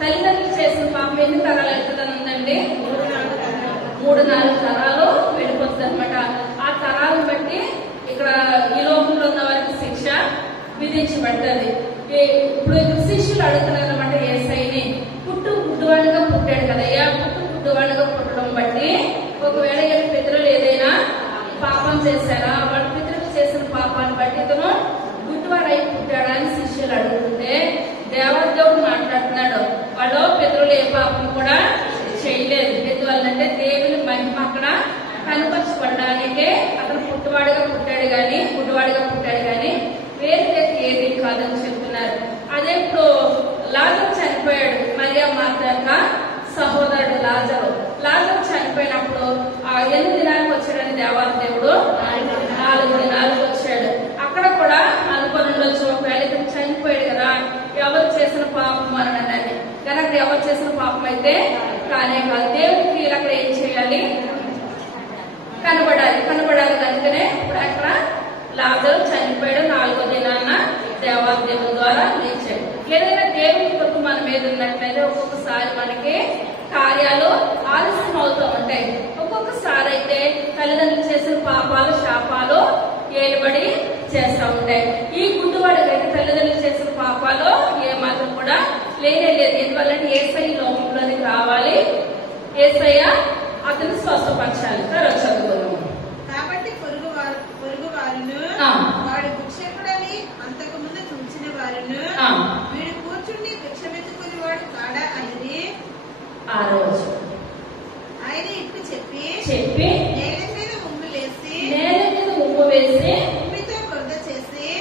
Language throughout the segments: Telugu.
తల్లిదండ్రులు చేసిన పాపం ఎన్ని తరాలు ఎక్కడనుందండి? 3-4 తరాలు వెళ్ళిపోతుంది అనమాట. ఆ తరాలను బట్టి ఇక్కడ ఈ లోకంలో ఉన్న వారికి శిక్ష విధించబడ్డది. ఇప్పుడు శిష్యులు అడుగుతున్నారు అనమాట, యేసయ్యని గుడ్డివాడిగా పుట్టాడు కదయ్యా, గుడ్డివాడిగా పుట్టడం బట్టి ఒకవేళ పితరులు ఏదైనా పాపం చేశారా, వాళ్ళ పితరులు చేసిన పాపాన్ని బట్టి ఇతను గుడ్డివాడై పుట్టాడా అని శిష్యులు అడుగుతుంటే దేవదేవుడు మాట్లాడుతున్నాడు, వాళ్ళు పితరులు ఏ పాపం కూడా చేయలేదు. ఎందువల్లంటే దేవుని మహిమ అక్కడ కనపరచబడడానికే అతను పుట్టివాడిగా పుట్టాడు గాని గుడ్డివాడిగా పుట్టాడు గాని వేరే ఏది కాదని చెప్తున్నారు. అదే ఇప్పుడు లాజరు చనిపోయాడు, మరియా మార్త యొక్క సహోదరుడు లాజరు చనిపోయినప్పుడు 8 దినాలకు వచ్చాడని దేవాదేవుడు 4 దినాలకు వచ్చాడు. అక్కడ కూడా అనుకుని ఉండొచ్చు, ఒకవేళ ఇతను చనిపోయాడు కదా ఎవరు చేసిన పాపం అని అన్నది. కానీ అక్కడ ఎవరు చేసిన పాపం అయితే కానే కాదు. దేవుడి క్రియలు అక్కడ ఏం చేయాలి, కనబడాలి. కనుకనే ఇప్పుడు అక్కడ లాజరు చనిపోయాడు, 4వ దినాన దేవాదేవుని ద్వారా లేచాడు. ఏదైనా దేవుని కృప మన మీద ఉన్నట్లయితే ఒక్కొక్కసారి మనకి కార్యాలు ఆలస్యం అవుతూ ఉంటాయి. ఒక్కొక్కసారి అయితే తల్లిదండ్రులు చేసిన పాపాలు శాపాలు ఏలుబడి చేస్తూ ఉంటాయి. ఈ గుడ్డివాడికి అయితే తల్లిదండ్రులు చేసిన పాపాలు ఏమాత్రం కూడా లేనే లేదు. ఎందువల్లంటే యేసయ్య లోకంలోనికి రావాలి, యేసయ్య అతను స్వస్థపరచాలి. తర్వాత చదువుకున్నాము. కాబట్టి పొరుగు వారును వాడు భిక్షకుడని అంతకు ముందు చూచిన వారును వీడు కూర్చుండి భిక్షమెత్తుకుని వాడు కాడా అని ఆ రోజు ఆయన ఇట్టు చెప్పి నేల మీద ఉమ్ము వేసి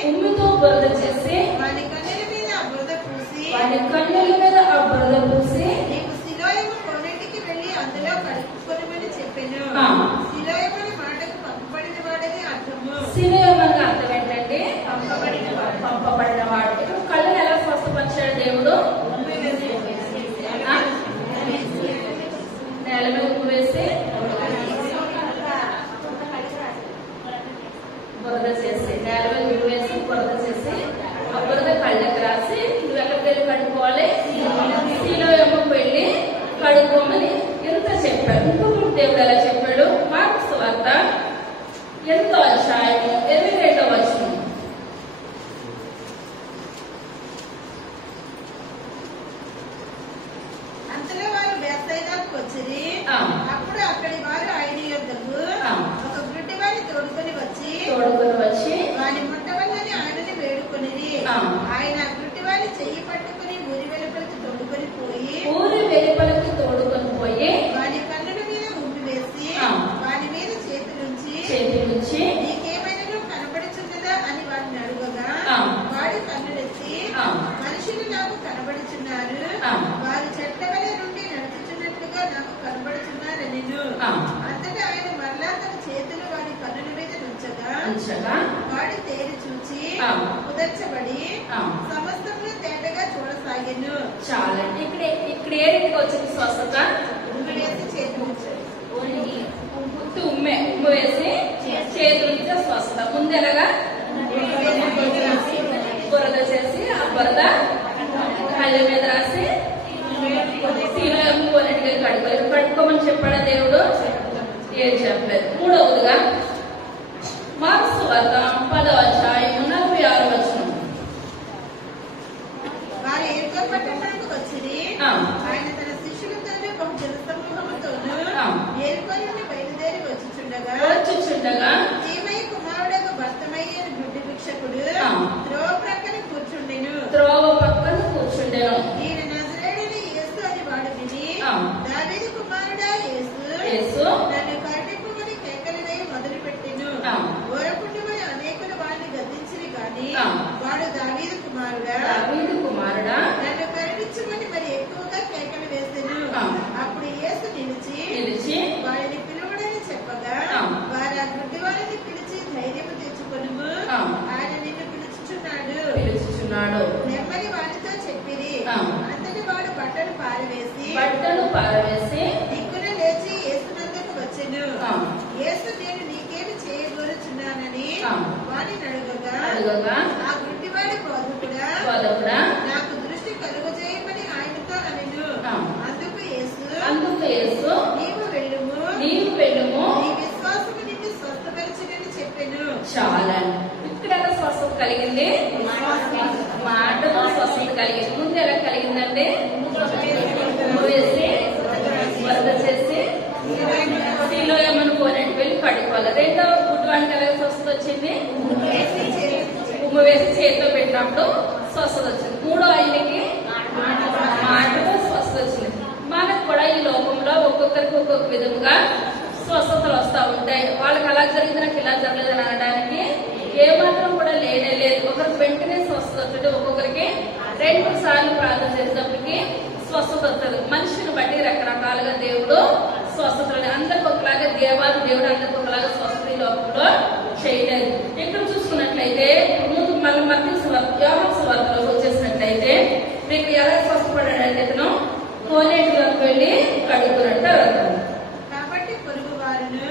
ఉమ్మితో బురద చేసి వాడి కన్నుల మీద ఆ బురద పూసి నీకు సిలోయము కోనేటికి వెళ్లి అందులో కడుక్కొనమని చెప్పాను. సిలోయమని మాటకు పంపబడిన వాడని అర్థము. సిలోయమని అర్థం ఏంటంటే పంపబడిన వాడు. ఇప్పుడు కళ్ళని ఎలా స్వస్థపరిచాడు దేవుడు? నేల మీద ఉప్పు వేసి బురద చేసి, నేల మీద ఉప్పు వేసి బురద చేసి ఆ బురద కళ్ళకి రాసి నువ్వు ఎక్కడికి వెళ్ళి కడుక్కోవాలి, సిలోయము వెళ్ళి కడుక్కోమని ఎంత చెప్పాడు. ఇంకొకటి దేవుడు ఎలా చెప్పాడు? మార్కు సువార్త 8వ అధ్యాయము 22వ వచనం. అంతలో వారు బేత్సయిదాకు వచ్చిరి. అప్పుడు అక్కడి వారు ఆయన యొద్దకు ఒక గుడ్డివాడిని తోడుకొని వచ్చి వాని ముట్టవల్లని ఆయనని వేడుకొనిరి. ఆయన గుడ్డివాడి చెయ్యి పట్టుకుని ఊరి వెలుపలికి తోడుకొని పోయి వాని కన్నుల మీద ఉమ్మి వేసి వాని మీద చేతులుంచి నీకేమైనా కనబడుచున్నదా అని వాడిని అడుగగా వాడి కన్నులెత్తి మనుషులు నాకు కనబడుచున్నారు, వారు చెట్ల వలె నుండి నడుచుచున్నట్లుగా నాకు కనబడుచున్నారని. అంతటా ఆయన మరలా తన చేతులు వాడి కన్నుల మీద ఉంచగా వాడి తేరి చూచి కుదర్చబడి సమస్తములు తేటగా చూడసాగాను. చాలా ఇక్కడ ఏ రీతిగా వచ్చింది స్వస్థత? ఉమ్మి వేసి చేతులు ఉంచాడు. ఉమ్ము వేసి చేతులు ఉంటే స్వస్థత. ముందెలాగా బురద చేసి ఆ బురద కళ్ళ మీద రాసి సిలోయము కొన్నిటికి కడుక్కోమని చెప్పాడా దేవుడు? ఏం చెప్పలేదు. మూడవదిగా మార్కు సువార్త 10వ అధ్యాయము 46వ వచనం. వారు ఏర్కో పట్టణానికి వచ్చిరి. ఆయన తన శిష్యులతోనే బహు జనసమూహముతోను ఏర్కో నుండి బయలుదేరి వచ్చుచుండగా తీమయ్య కుమారుడకు భర్తమయ్యే గుడ్డి భిక్షకుడు త్రోవ పక్కన కూర్చుండెను. ఈయన నజరేయుడైన యేసు అని వాడు విని దావీదు కుమారుడా యేసు నన్ను కరుణింపుమని కేకలు వేయి మొదలుపెట్టెను. ఓరకుండి వారు అనేకులు వాడిని గద్దించిరి గాని వాడు దావీదు కుమారుడా నన్ను కరుణించమని మరి ఎక్కువగా కేకలు వేసెను. అప్పుడు యేసు నిలిచి వారిని పిలువడని చెప్పగా వారు ఆ గుడ్డి వారిని పిలిచి ధైర్యం తెచ్చుకొనుము, ఆయన నిన్ను పిలుచుచున్నాడు నెమ్మది వారితో చెప్పిరి. అంతటి వాడు బట్టలు పారవేసి దిక్కున లేచి యేసు నందుకు వచ్చి మాటతో స్వస్థత కలిగింది. ముందు ఎలా కలిగిందంటే ఉమ్ము వేసి వరద చేసి సిలోయమను కోనేటి వెళ్ళి కడుక్కోవాలి. రెండవ గుడ్డివానికి ఎలా స్వస్థత వచ్చింది? ఉమ్ము వేసి చేతిలో పెట్టినప్పుడు స్వస్థత వచ్చింది. మూడో ఆయనకి మాటతో స్వస్థత వచ్చింది. మనకు కూడా ఈ లోకంలో ఒక్కొక్కరికి ఒక్కొక్క విధముగా స్వస్థతలు వస్తూ ఉంటాయి. వాళ్ళకి అలా జరిగింది, నాకు ఇలా జరగలేదు అని అనడానికి ఏమాత్రం కూడా లేనే లేదు. ఒకరికి వెంటనే స్వస్థత వస్తుంది, ఒక్కొక్కరికి 2 సార్లు ప్రార్థన చేసినప్పటికీ స్వస్థత వస్తుంది. మనిషిని బట్టి రకరకాలుగా దేవుడు స్వస్థతలు అందరికి ఒకలాగా దేవుడు అందరికి ఒకలాగా స్వస్థత ఈ లోకంలో చేయలేదు. ఇక్కడ చూసుకున్నట్లయితే ముందు మళ్ళీ యోహాను సువార్తలోకి వచ్చేసినట్లయితే మీకు ఎలా స్వస్థపడాడంటే ఇతను కోనేటిలోకి వెళ్ళి కడుగుతున్నట్టు వెళ్తాను. కాబట్టి పొరుగు వారును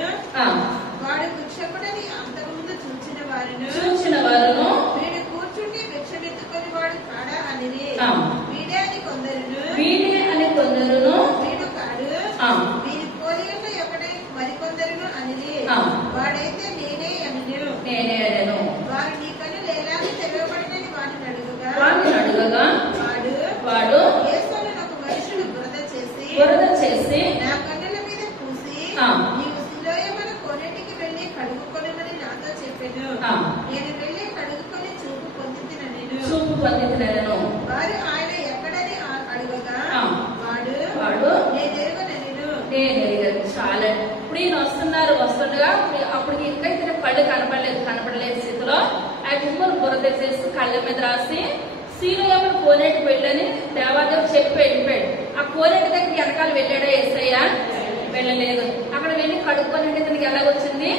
వాడు భిక్షకుడని అంతకుముందు చూచిన వారును వీడు కూర్చుండి భిక్షమెత్తుకొని వాడు కాడా అనిరి. వీడే అని కొందరును వీడు కాడు వీరి పోలికలో ఎక్కడే మరికొందరును అనిరి. వాడైతే నేనే అనెను. వారు నీ కన్నులు ఎలాగ తెరవబడినని వాడిని అడుగగా వాడు యేసును ఒక మనుషుడు బురద చేసి నా కన్నుల మీద పూసి నీవు సిలోయమను కోనేటికి వెళ్ళి కడుగుకొనమని నాతో చెప్పెను. నేను వెళ్ళి కడుగుకొని చూపు పొందితినెను. వారు ఆయన ఎక్కడని అడుగగా వాడు నేనెరుగనెను. చాలా ఇప్పుడు ఈయన వస్తుండగా అప్పుడు ఇంకా ఇతర కళ్ళు కనపడలేదు స్థితిలో ఆ గుమ్మను బురద చేసి కళ్ళ మీద రాసి సిలోయమను కోనేటికి వెళ్ళని దేవాదేవుడు చెప్పి వెళ్ళిపోయాడు. ఆ కోనేటి దగ్గర వెనకాల వెళ్ళాడా యేసయ్య? వెళ్ళలేదు. అక్కడ వెళ్ళి కడుక్కొని ఇతనికి ఎలాగొచ్చింది?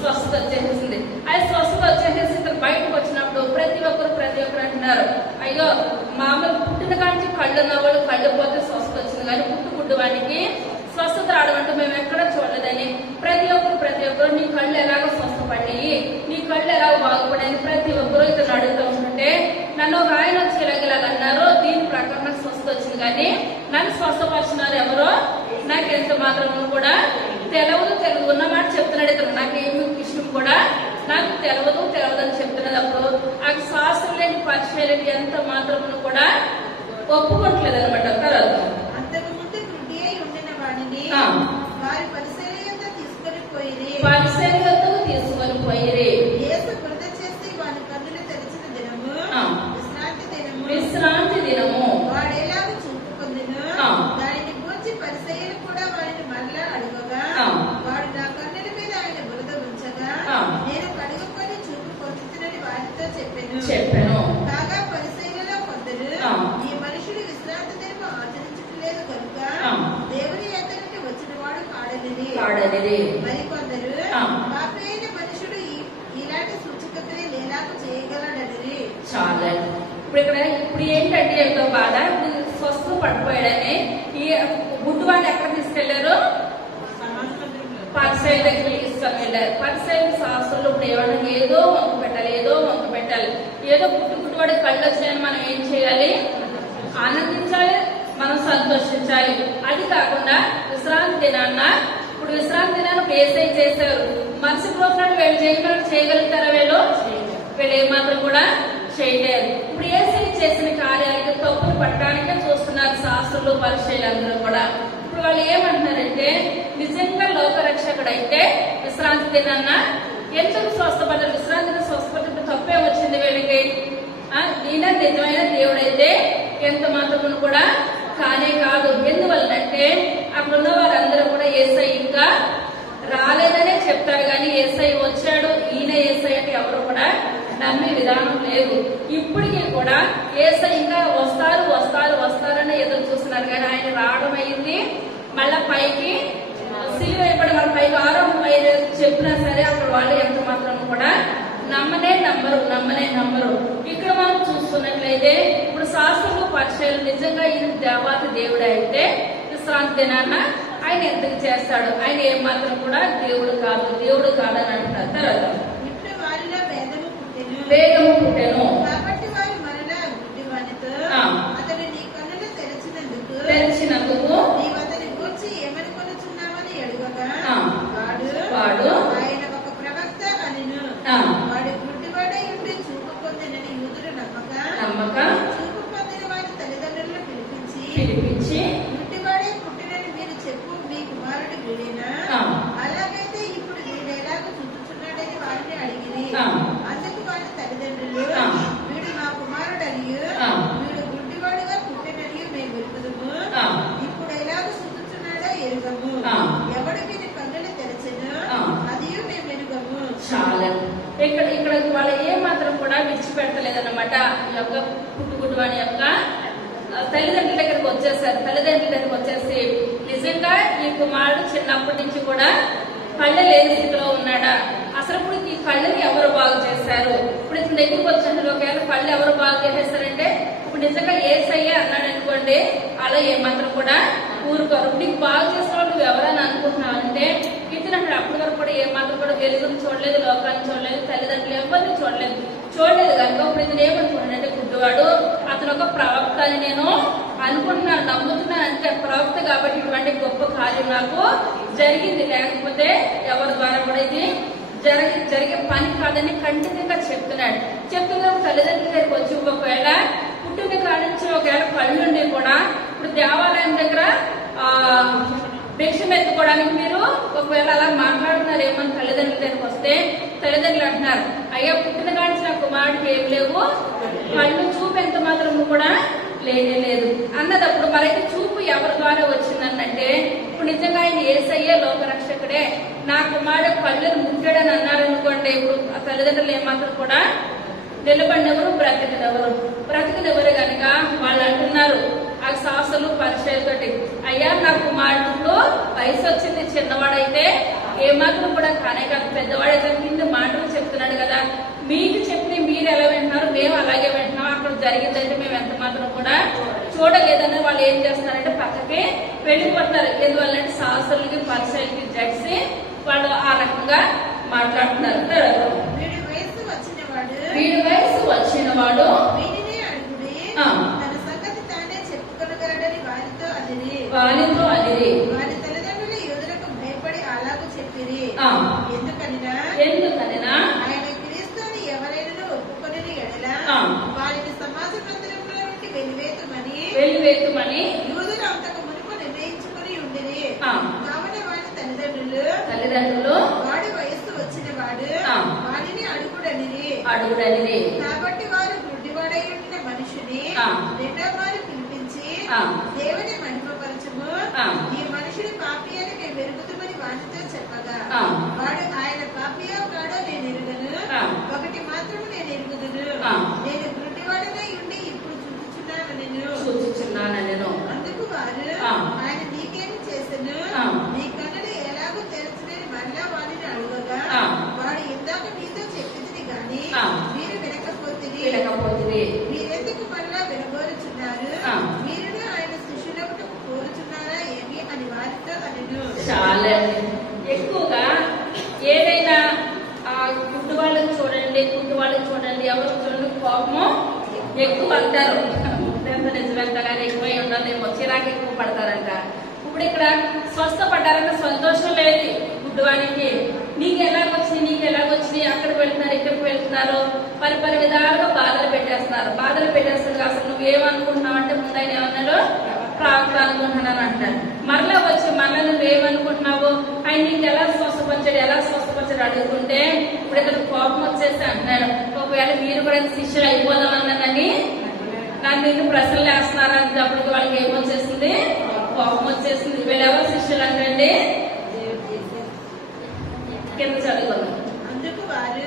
స్వస్థత వచ్చేసింది. అది స్వస్థత వచ్చేసేసి ఇతను బయటకు వచ్చినప్పుడు ప్రతి ఒక్కరు అంటున్నారు, అయ్యో మామూలు పుట్టిన కాంచి కళ్ళు ఉన్నవాళ్ళు కళ్ళు పోతే స్వస్థత వచ్చింది, కానీ గుడ్డివానికి స్వస్థత రావడం అంటే మేము ఎక్కడా చూడలేదని ప్రతి ఒక్కరు నీ కళ్ళు ఎలాగో స్వస్థపడ్డాయి, నీ కళ్ళు ఎలాగో బాగుపడాయని ప్రతి ఒక్కరు ఇతను అడుగుతూ ఉంటుంటే నన్ను ఒక ఆయన వచ్చి ఇలాగ అన్నారు, దీని ప్రకారం నాకు స్వస్థత వచ్చింది, కానీ నన్ను స్వస్థపరిచినారు ఎవరో నాకు ఎంత మాత్రం కూడా తెలియదు ఉన్నమాట చెప్తున్నాడు ఇతను. నాకు ఏమి ఇష్టం కూడా నాకు తెలియదు అని చెప్తున్నది. అప్పుడు ఆ శాస్త్రం లేని పరిచయం ఎంత మాత్రం కూడా ఒప్పుకోవట్లేదు అనమాట. అంతకుముందు గుడ్డి అయి ఉండిన వాడిని వారి పరిశీలనతో తీసుకొని పోయిరి. యేసు బురద చేసి వారి కన్నులు తెరిచిన దినము విశ్రాంతి దినము. వాడు ఎలాగో చూపు పొందెను. దానిని గూర్చి పరిసయ్యులు కూడా వారిని మరలా అడుగగా వాడు నా కన్నుల మీద ఆయన బురద ఉంచగా నేను కడుగుకొని చూపు పొందుతున్నని వారితో చెప్పెను. కాగా పరిసయ్యులలో కొందరు ఈ మనుషుడు విశ్రాంతి దినము ఆచరించట్లేదు కనుక దేవుని యొద్ద నుండి వచ్చిన వాడు కాడనిది. మరికొందరు పాపి అయిన మనుషుడు ఇలాంటి సూచకతని లేలాగా చేయగలడని. చాలా ఇప్పుడు ఏంటంటే ఎంతో బాధ, స్వస్థ పడిపోయాడని ఈ గుడ్డివాడిని ఎక్కడ తీసుకెళ్లారు? పరిసయ్యుల దగ్గరికి తీసుకొని వెళ్ళారు. పరిసయ్యుల శాస్త్రంలో ఇప్పుడు ఏమన్నా ఏదో వంక పెట్టాలి, ఏదో గుడ్డివాడి కళ్ళు వచ్చినాయని మనం ఏం చేయాలి? ఆనందించాలి, మనం సంతోషించాలి. అది కాకుండా విశ్రాంతి దినాన్న ఇప్పుడు విశ్రాంతి దినాన్ని యేసయ్య చేశారు. మనిషి రోజునాడు వీళ్ళు చేయగలుగుతారా? వీళ్ళు ఏమాత్రం కూడా చేయలేరు. ఇప్పుడు యేసయ్య చేసిన కార్యాలకి తప్పులు పట్టడానికే చూస్తున్నారు శాస్త్రులు పరిచయాలందరూ కూడా. ఇప్పుడు వాళ్ళు ఏమంటున్నారంటే నిజంగా లోకరక్షకుడైతే విశ్రాంతి దినాన్న ఎందుకు స్వస్థపడ్డారు? విశ్రాంతి దిన స్వస్థపడ్డ తప్పే వచ్చింది వీళ్ళకి? ఈయన నిజమైన దేవుడైతే ఎంత మాత్రం కూడా కానే కాదు. ఎందువల్లంటే అక్కడ ఉన్న వారందరూ కూడా యేసయ్య ఇంకా రాలేదనే చెప్తారు, కానీ యేసయ్య వచ్చాడు, ఈయన యేసయ్య అంటే ఎవరు కూడా నమ్మే విధానం లేదు. ఇప్పటికీ కూడా యేసయ్య ఇంకా వస్తారని ఎదురు చూస్తున్నారు, కానీ ఆయన రావడం అయింది. మళ్ళా పైకి సిలువ వేయబడి వాళ్ళ పైకి ఆరోహం అయ్యే చెప్పినా సరే అక్కడ వాళ్ళు ఎంత మాత్రం కూడా నమ్మనే నమ్మరు. ఇక్కడ మనం చూసుకున్నట్లయితే ఇప్పుడు శాస్త్రంలో పరిచయాలు నిజంగా ఈయన దేవాతి దేవుడు అయితే విశ్రాంతి దినాన్న ఆయన ఎందుకు చేస్తాడు? ఆయన ఏమాత్రం కూడా దేవుడు కాదని అంటున్నారు. తర్వాత ఇప్పుడు వారిలో వేగము పుట్టెను. కాబట్టి వారు మరలా గుడ్డివానితో అతడు నీ కన్నులు తెరిచినందుకు నీవు అతని గూర్చి ఏమని కొనుచున్నావని అడుగగా వాడు ఆయన ఒక ప్రవక్త అనెను. వాడు గుడ్డివాడై ఉండి చూపు పొందినని యూదులు నమ్మక వీడేనా? అలాగైతే ఇప్పుడు వీడు ఎలాగ చుట్టుచున్నాడని వారిని అడిగిరి. అందుకు వారి తల్లిదండ్రులు, వీడు మా కుమారుడనియు వీడు గుడ్డివాడుగా పుట్టిననియు మేము ఎరుగుదము. ఇప్పుడు ఎలాగ చుట్టుచున్నాడో ఎరుగము. ఎవడు వీని కన్నులు తెరచెను అది మేము ఎరుగము. చాలా ఇక్కడ వాళ్ళు ఏ మాత్రం కూడా విడిచిపెట్టలేదన్నమాట. ఈ యొక్క పుట్టుగుడ్డువాని యొక్క తల్లిదండ్రుల దగ్గరకు వచ్చేసారు. తల్లిదండ్రుల దగ్గరకు వచ్చేసి నిజంగా ఈ కుమారుడు చిన్నప్పటి నుంచి కూడా కళ్ళు లేని స్థితిలో ఉన్నాడా, అసలు ఇప్పుడు ఈ కళ్ళని ఎవరు బాగు చేశారు, ఇప్పుడు ఇతని దగ్గరికి వచ్చాను ఒకవేళ కళ్ళు ఎవరు బాగు చేసేస్తారంటే ఇప్పుడు నిజంగా యేసయ్య అన్నాడు అనుకోండి, అలా ఏమాత్రం కూడా ఊరుకోరు. నీకు బాగు చేసిన నువ్వు ఎవరని అనుకుంటున్నావు అంటే ఇతను అక్కడ అప్పటి వరకు కూడా ఏమాత్రం కూడా వెలుగుని చూడలేదు, లోకాన్ని చూడలేదు, తల్లిదండ్రులు ఎవరిని చూడలేదు కనుక ఇప్పుడు ఇతను ఏమనుకుంటున్నాడంటే గుడ్డివాడు, అతను ఒక ప్రవక్త అని నేను అనుకుంటున్నాను, నమ్ముతున్నాను. అంతే ప్రవక్త కాబట్టి ఇటువంటి గొప్ప కార్యం నాకు జరిగింది, లేకపోతే ఎవరి ద్వారా కూడా ఇది జరిగే పని కాదని ఖండితంగా చెప్తున్నాడు. చెప్తున్నప్పుడు తల్లిదండ్రుల దగ్గరికి వచ్చి ఒకవేళ పుట్టిన కాడి నుంచి ఒకవేళ కళ్ళుండి కూడా ఇప్పుడు దేవాలయం దగ్గర భిక్షం ఎత్తుకోవడానికి మీరు ఒకవేళ అలా మాట్లాడుతున్నారు ఏమని తల్లిదండ్రుల దగ్గరికి వస్తే తల్లిదండ్రులు అంటున్నారు, అయ్యా పుట్టిన కాడి నుంచి నా కుమారుడికి ఏం లేవు, కళ్ళు చూపు ఎంత మాత్రం కూడా లేదు అన్నదప్పుడు మరైతే చూపు ఎవరి ద్వారా వచ్చిందనంటే ఇప్పుడు నిజంగా ఆయన యేసయ్యే లోకరక్షకుడే, నా కుమారుడు కళ్ళను ముట్టాడని అన్నారనుకోండి, ఇప్పుడు ఆ తల్లిదండ్రులు ఏమాత్రం కూడా నిలబడినెవరు బ్రతికినెవరు కనుక వాళ్ళు అంటున్నారు ఆ శాస్త్రులు పరిచయాలతోటి, అయ్యా నా కుమారుడు వయసు వచ్చింది, చిన్నవాడైతే ఏమాత్రం కూడా కానే కాదు, పెద్దవాడైతే కింద మాటలు చెప్తున్నాడు కదా, మీకు చెప్పి మీరు ఎలా వింటున్నారు మేము అలాగే వింటున్నాం, అక్కడ జరిగిందంటే మేము ఎంత మాత్రం కూడా చూడలేదని వాళ్ళు ఏం చేస్తున్నారంటే పక్కకి వెళ్ళిపోతున్నారు. ఎందువల్లంటే శాస్త్రులకి పరిచయాలకి జడ్సి వాళ్ళు ఆ రకంగా మాట్లాడుతున్నారు. వీడి వయసు వచ్చిన వాడు వారితో అదిరి వారి తల్లిదండ్రులు యూదులకు భయపడి అలాగూ చెప్పిరి. ఎందుకనినా ఆయన క్రీస్తుని ఎవరైనా ఒప్పుకొని ఎడల వారిని సమాజ మందిరంలో నుండి వెలివేతుమని యూదులు అంతకు మునుపు నిర్ణయించుకుని ఉండిరి. కావున వారి తల్లిదండ్రులు వాడి వయస్సు వచ్చిన వాడు వాడిని అడుగుడనిరి. కాబట్టి వారు గుడ్డివాడై ఉండిన మనిషిని రెండో వారు పిలిపించి దేవుని మహిమపరచము, ఈ మనుషుడు పాపి అని మేము ఎరుగుతామని వాడితో చెప్పగా వాడు ఆయన పాపియో కాడో నేను ఎరుగను, ఒకటి మాత్రం నేను ఎరుగుదును, నేను గుడ్డివాడనై ఉండి ఇప్పుడు చూచుచున్నాను. అందుకు వారు ఆయన నీకేమి చేసెను, నీ కన్నులు ఎలాగో తెరచునని మరలా వాడిని అడుగగా వాడు ఇందాక మీతో చెప్పింది గాని మీరు వినకపోతుంది, మీరెందుకు మరలా వినగోరుచున్నారు, మీరు ఆయన శిష్యులకు కోరుచున్నారా ఏమి అని వారితో అనెను. చాలా ఎక్కువగా ఏదైనా గుడ్డు వాళ్ళని చూడండి ఎవరు చూడండి కోపము ఎక్కువ అంటారు, నిజమంట కానీ ఎక్కువై ఉండాలేమో, చిరాకు ఎక్కువ పడతారంట. ఇప్పుడు ఇక్కడ స్వస్థపడ్డారంటే సంతోషం లేదు గుడ్డువానికి, నీకు ఎలాగొచ్చినాయి అక్కడికి వెళ్తున్నారు ఇక్కడికి వెళ్తున్నారు, పరి విధాలుగా బాధలు పెట్టేస్తారు. అసలు నువ్వేమనుకుంటున్నావు అంటే ముందు ఆయన ఏమన్నాడు ప్రాక్త అనుకుంటున్నాను అంటారు. మరలా వచ్చి మరలా నువ్వేమనుకుంటున్నావు, ఆయన నీకు ఎలా స్వస్థపరిచాడు అడుగుతుంటే ఇప్పుడు ఇతను కోపం వచ్చేసి అంటున్నాడు, ఒకవేళ మీరు కూడా శిష్యులు అయిపోదామన్నానని నన్ను నిన్ను ప్రశ్నలు వేస్తున్నారని అప్పటికి వాళ్ళకి ఏమొచ్చేసింది, కోపం వచ్చేసింది. వీళ్ళు ఎవరు శిష్యులు అంటే కింద చదువుకున్నాం. అందుకు వారు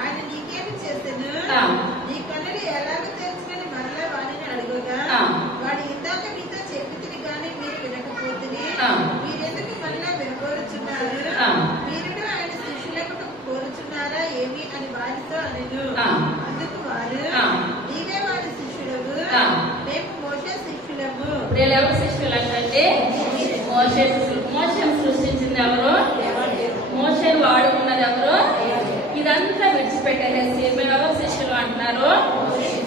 ఆయన నీకేమి చేశాను, నీ కన్నులు ఎలాగో తెరచునని మరలా వాడిని అడుగుగా వాడు ఇందాక మీతో చెప్పింది గాని మీరు వినకపోతుంది, మీరెందుకు మరలా వినకోరుచున్నారు, మీరు ఆయన శిష్యులకు కోరుచున్నారా ఏమి అని వారితో అనెను. అందుకు వారు నీవే వారి శిష్యులము, మేము మోషే శిష్యులము. ఇప్పుడు ఎవరు శిష్యులు అంటే మోషే శిష్యులు. మోషేను సృష్టించింది ఎవరు, మోషేను వాడుకున్నది ఎవరు, ఇదంతా విడిచిపెట్టేసి మేము ఎవరు శిష్యులు అంటున్నారు,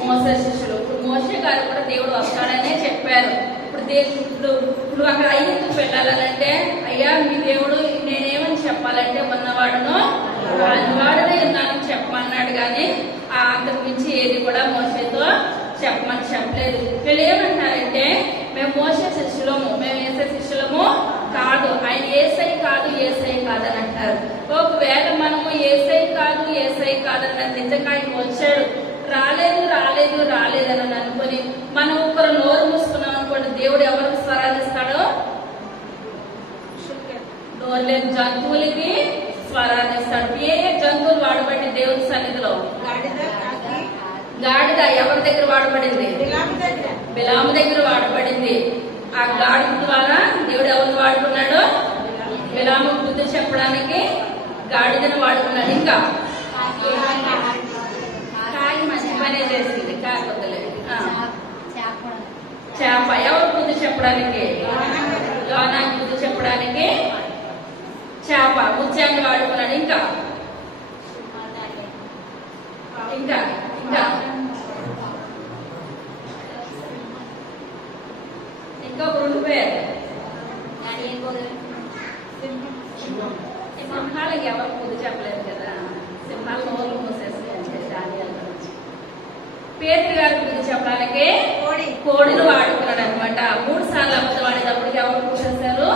మోసే శిష్యులు. ఇప్పుడు మోషే గారు కూడా దేవుడు వస్తాడనే చెప్పారు. ఇప్పుడు అక్కడ ఐదుకు వెళ్ళాలంటే అయ్యా మీ దేవుడు నేనేమని చెప్పాలంటే ఉన్నవాడును వాడునే ఉన్నానని చెప్పమన్నాడు కానీ అంతకు మించి ఏది కూడా మోసేతో చెప్పలేదు. వీళ్ళు ఏమంటారంటే మేము మోసే శిష్యులము, మేము వేసే శిష్యులము కాదు, ఆయన వేసే ఏసై కాదని నిజంగా ఆయన వచ్చాడు, రాలేదు రాలేదు రాలేదని అనుకుని మనం ఒకరు నోరు మూసుకున్నాం అనుకోండి, దేవుడు ఎవరికి స్వరాన్నిస్తాడో? నోరు లేని జంతువులకి స్వరాన్నిస్తాడు. ఏ జంతువులు వాడబడి దేవుని సన్నిధిలో? గాడిద ఎవరి దగ్గర వాడబడింది? బిలాము దగ్గర వాడబడింది. ఆ గాడిద ద్వారా దేవుడు ఎవరిని వాడుకున్నాడు? బిలాము బుద్ధి చెప్పడానికి గాడిదను వాడుకున్నాడు. ఇంకా కాగి మంచి పనే చేసింది, కాకపోతే చేప ఎవరు బుద్ధి చెప్పడానికి? యోనాకి బుద్ధి చెప్పడానికి చేప ముత్యాన్ని వాడుకున్నాడు. ఇంకా ఇంకా ఇంకా ఇంకా ఒక 2 పేరు. సింహాలకి ఎవరు బుద్ధి చెప్పలేదు కదా, సింహాలు నోళ్ళు మూసేసి పేరు గారికి బుద్ధి చెప్పడానికి కోడిని వాడుకున్నాడు అనమాట. 3 సార్లు అబద్ధం ఆడేటప్పటికి ఎవరు పూసేశారు?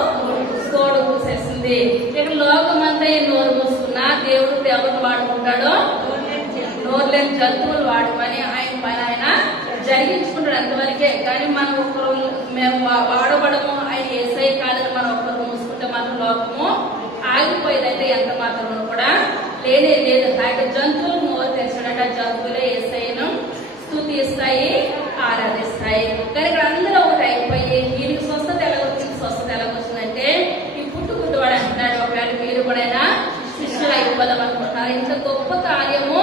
కోడి పూసేసింది. ఇక లోకమంతా నోరు మూసుకున్నా దేవుడు ఎవరిని వాడుకుంటాడో? నోరు లేని జంతువులు వాడుకొని ఆయన పని ఆయన జరిగించుకుంటాడు అంతవరకే. కానీ మనం ఒకరు మేము వాడబడము, ఆయన ఏసై కాదని మనం ఒకరు మూసుకుంటే మాత్రం లోకము ఆగిపోయేదైతే ఎంత మాత్రం కూడా లేనే లేదు. ఆ యొక్క జంతువులు నోరు తెచ్చాడట, జంతువులే ఏసైను స్తుతిస్తాయి, ఆరాధిస్తాయి. కానీ ఇక్కడ అందరూ ఒకటి అయిపోయి వీరికి స్వస్థత ఎలాగొచ్చింది? స్వస్థత ఎలాగొచ్చిందంటే ఈ పుట్టుకుట్టు వాడు అంటున్నాడు, ఒకవేళ మీరు కూడా శిష్యులు అయిపోదాం అనుకుంటున్నారు. ఇంత గొప్ప కార్యము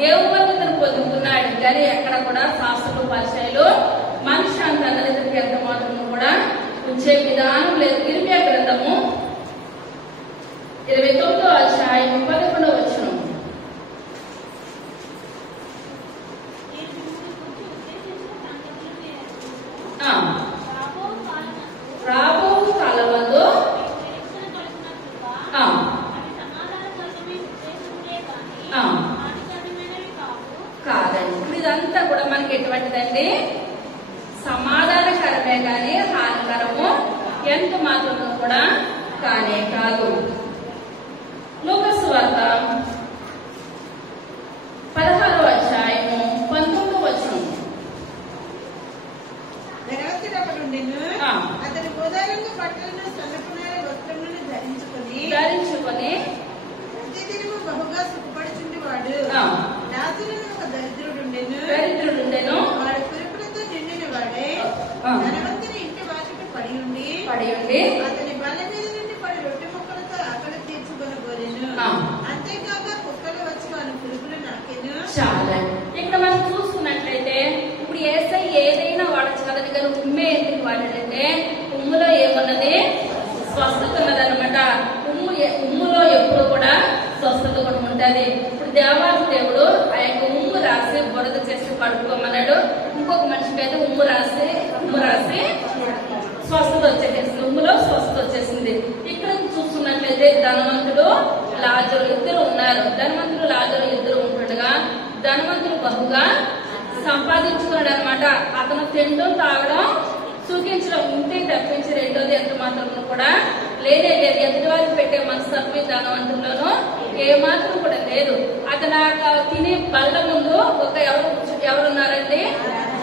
దేవుని వల్ల పొందుకున్నాడు. కానీ ఎక్కడ కూడా శాస్త్రులు పరిచయాలు మనుషాంతి అన్నది ఎంత మాత్రం కూడా ఉంచే విధానం లేదు. ఇర్మియా గ్రంథము 29వ అధ్యాయం 11వ వచనం. రాబో కాలమందు కాదండి. ఇప్పుడు ఇదంతా కూడా మనకి ఎటువంటిదండి? సమాధానకరమే కానీ హానికరము ఎంత మాత్రం కూడా కానే కాదు. లూకా సువార్త 16వ అధ్యాయము 19వ వచనం. అతని గోదారంగ బట్టలను సన్నపునార వస్త్రములను ధరించుకొని ప్రతిదినము బహుగా సుఖపడుచుండేవాడు. లాజరును ఒక దరిద్రుడుండెను. వాడు కురుపులతో నిండిన వాడే ధనవంతుని ఇంటి వాకిట పడి ఉండి అతని బల్ల మీద నుండి పడి రొట్టె ముక్కలతో ఆకలి తీర్చుకొనగోరెను. అంతేకాక కుక్కలు వచ్చి వాని కురుపులు నాకెను. చాలా ఇక్కడ మనం చూసుకున్నట్లయితే ఇప్పుడు ఏసై ఏదైనా వాడచ్చు కదండి, కానీ ఉమ్మే ఎందుకు వాడాడంటే ఉమ్ములో ఏమున్నది? స్వస్థత ఉన్నదనమాట. ఉమ్ములో ఎప్పుడు కూడా స్వస్థత కూడా ఉంటది. ఇప్పుడు దేవాది దేవుడు ఆ యొక్క ఉమ్ము రాసి బురద చేసి కడుక్కోమన్నాడు. ఇంకొక మనిషికి అయితే ఉమ్ము రాసి స్వస్థత వచ్చేసింది, ఉమ్ములో స్వస్థత వచ్చేసింది. ఇక్కడ చూసుకున్నట్లయితే ధనవంతుడు లాజరు ఇద్దరు ఉన్నారు. ధనవంతుడు లాజరు ఇద్దరు ఉంటుండగా ధనవంతుడు బహుగా సంపాదించుకున్నాడు అనమాట. అతను తినడం తాగడం సుఖించడం ఇంతే తప్పించి రెండోది ఎంత మాత్రం కూడా లేనే లేదు. ఎదుటి వారికి పెట్టే మనస్తత్వం ధనవంతుల్లోనూ ఏమాత్రం కూడా లేదు. అతను తినే బల్ల ముందు ఒక ఎవరున్నారండి?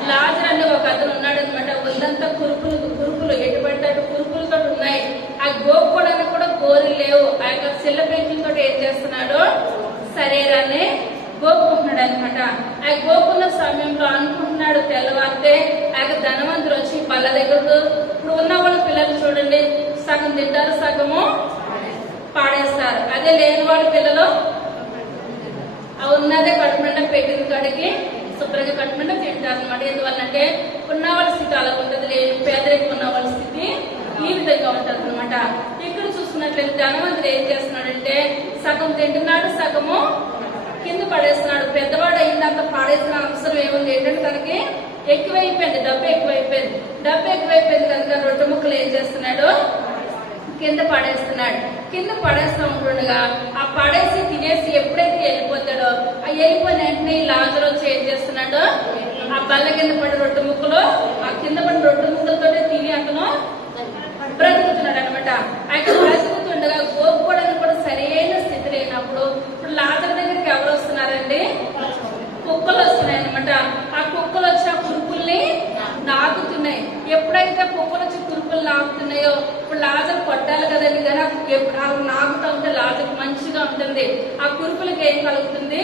లాజరు అనే ఒక అతను ఉన్నాడు అనమాట. ఒళ్ళంతా కురుపులు ఎటువంటి కురుపులతో ఉన్నాయి. ఆ గోపుకోవడానికి కూడా గోరులు లేవు. ఆ యొక్క సెలబ్రేషన్తో ఏం చేస్తున్నాడు? శరీరాన్ని గోపుకుంటున్నాడు అనమాట. ఆ గోపున్న సమయంలో అనుకుంటున్నాడు తెల్లవారితే ఆ యొక్క ధనవంతులు వచ్చి బల్ల దగ్గరకు. ఇప్పుడు ఉన్న వాళ్ళ పిల్లలు చూడండి, సగం తింటారు, సగము పాడేస్తారు. అదే లేని వాళ్ళ పిల్లలు ఉన్నదే కట్టుమంటే పెట్టిన కాడికి శుభ్రంగా కట్టుమంటే తింటారు అనమాట. ఎందువల్లంటే ఉన్న వాళ్ళ స్థితి అలా ఉంటుంది, పేదరికం ఉన్న వాళ్ళ స్థితి ఈ విధంగా ఉంటుంది అనమాట. ఇక్కడ చూసుకున్నట్లయితే ధనవంతుడు ఏం చేస్తున్నాడంటే సగం తింటున్నాడు, సగము కింద పడేస్తున్నాడు. పెద్దవాడు అయిందంత పాడేసిన అవసరం ఏముంది? ఏంటంటే తనకి ఎక్కువైపోయింది, డబ్బు ఎక్కువైపోయింది కనుక రొట్టె ముక్కలు ఏం చేస్తున్నాడు? కింద పడేస్తున్నాడు. కింద పడేస్తూ ఉంటుండగా ఆ పడేసి తినేసి ఎప్పుడైతే వెళ్ళిపోతాడో ఆ వెళ్ళిపోయిన వెంటనే లాజరు వచ్చి ఏం చేస్తున్నాడు? ఆ బల్ల కింద పడి రొట్టె ముక్కలు, ఆ కింద పడి రొట్టె ముక్కలతో తిని అతను బ్రతుకుతున్నాడు అనమాట. అక్కడ బ్రతుకుతుండగా గోపుకోవడానికి కూడా సరైన స్థితి లేనప్పుడు ఇప్పుడు లాజరు దగ్గరికి ఎవరు వస్తున్నారు? ఎప్పుడు నాకుతూ ఉంటే లాజకు మంచిగా ఉంటుంది. ఆ కురుపులకి ఏం కలుగుతుంది?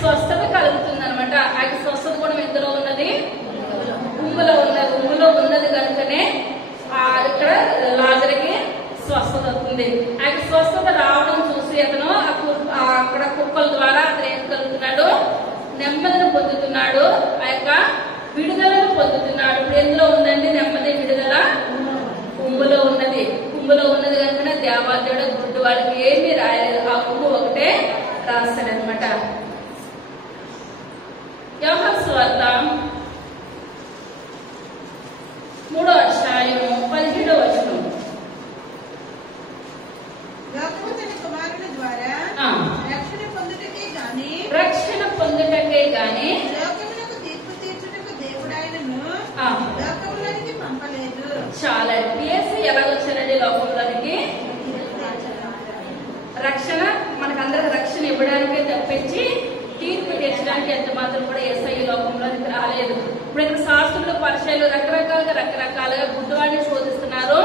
స్వస్థత కలుగుతుంది అనమాట. ఆ స్వస్థత కూడా ఎందులో ఉన్నది? ఉమ్ములో ఉన్నది. ఉమ్ములో ఉన్నది కనుకనే ఇక్కడ లాజరుకి స్వస్థత అవుతుంది. ఆ స్వస్థత రావడం చూసి అతను అక్కడ కుక్కల ద్వారా అతను ఏం కలుగుతున్నాడు? నెమ్మదిని పొందుతున్నాడు. ఆ యొక్క విడుదలను పొందుతున్నాడు. ఇప్పుడు ఎందులో ఉందండి నెమ్మది, విడుదల? ఉమ్ములో ఉన్నది. ఉమ్ములో ఉన్నది కనుక దేవాదేవుడు గుడ్డు వాళ్ళకి ఏమీ రాయలేదు. ఆ ఉమ్ము ఒకటే రాస్తాడనమాట. యోహాను సువార్త 3వ అధ్యాయము 17వ వచనం. లోకము తన కుమారుని ద్వారా రక్షణ పొందుటకే గాని లోకమునకు తీర్పు తీర్చుటకు దేవుడాయనను లోకములోనికి పంపలేదు. చాలా యేసు ఎలాగొచ్చారండి లోకంలోనికి? రక్షణ మనకందరికి రక్షణ ఇవ్వడానికే తప్పించి తీర్పు తీర్చడానికి ఎంత మాత్రం కూడా యేసయ్య లోకంలోనికి రాలేదు. ఇప్పుడు ఇక్కడ శాస్త్రులు పరిచయాలు రకరకాలుగా గుడ్డివాడిని శోధిస్తున్నారు,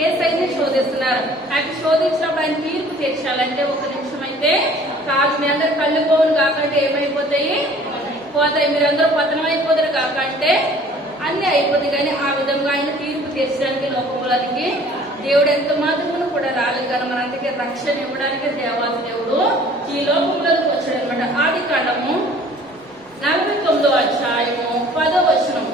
యేసయ్యని శోధిస్తున్నారు. ఆయన శోధించినప్పుడు ఆయన తీర్పు తీర్చాలంటే ఒక నిమిషం అయితే కాదు. మీ అందరు కళ్ళు పోవును కాకంటే ఏమైపోతాయి? పోతాయి. మీరందరూ పతనం అయిపోతారు కాకంటే అన్ని అయిపోతాయి. కానీ ఆ విధంగా ఆయన తీర్పు తీర్చడానికి లోకంలోనికి దేవుడు ఎంత మాత్రమును కూడా రాలేదు. కానీ మన అందుకే రక్షణ ఇవ్వడానికి దేవాది దేవుడు ఈ లోకంలోకి వచ్చాడు అనమాట. ఆది కాండము 49వ అధ్యాయము 10వ వచనం.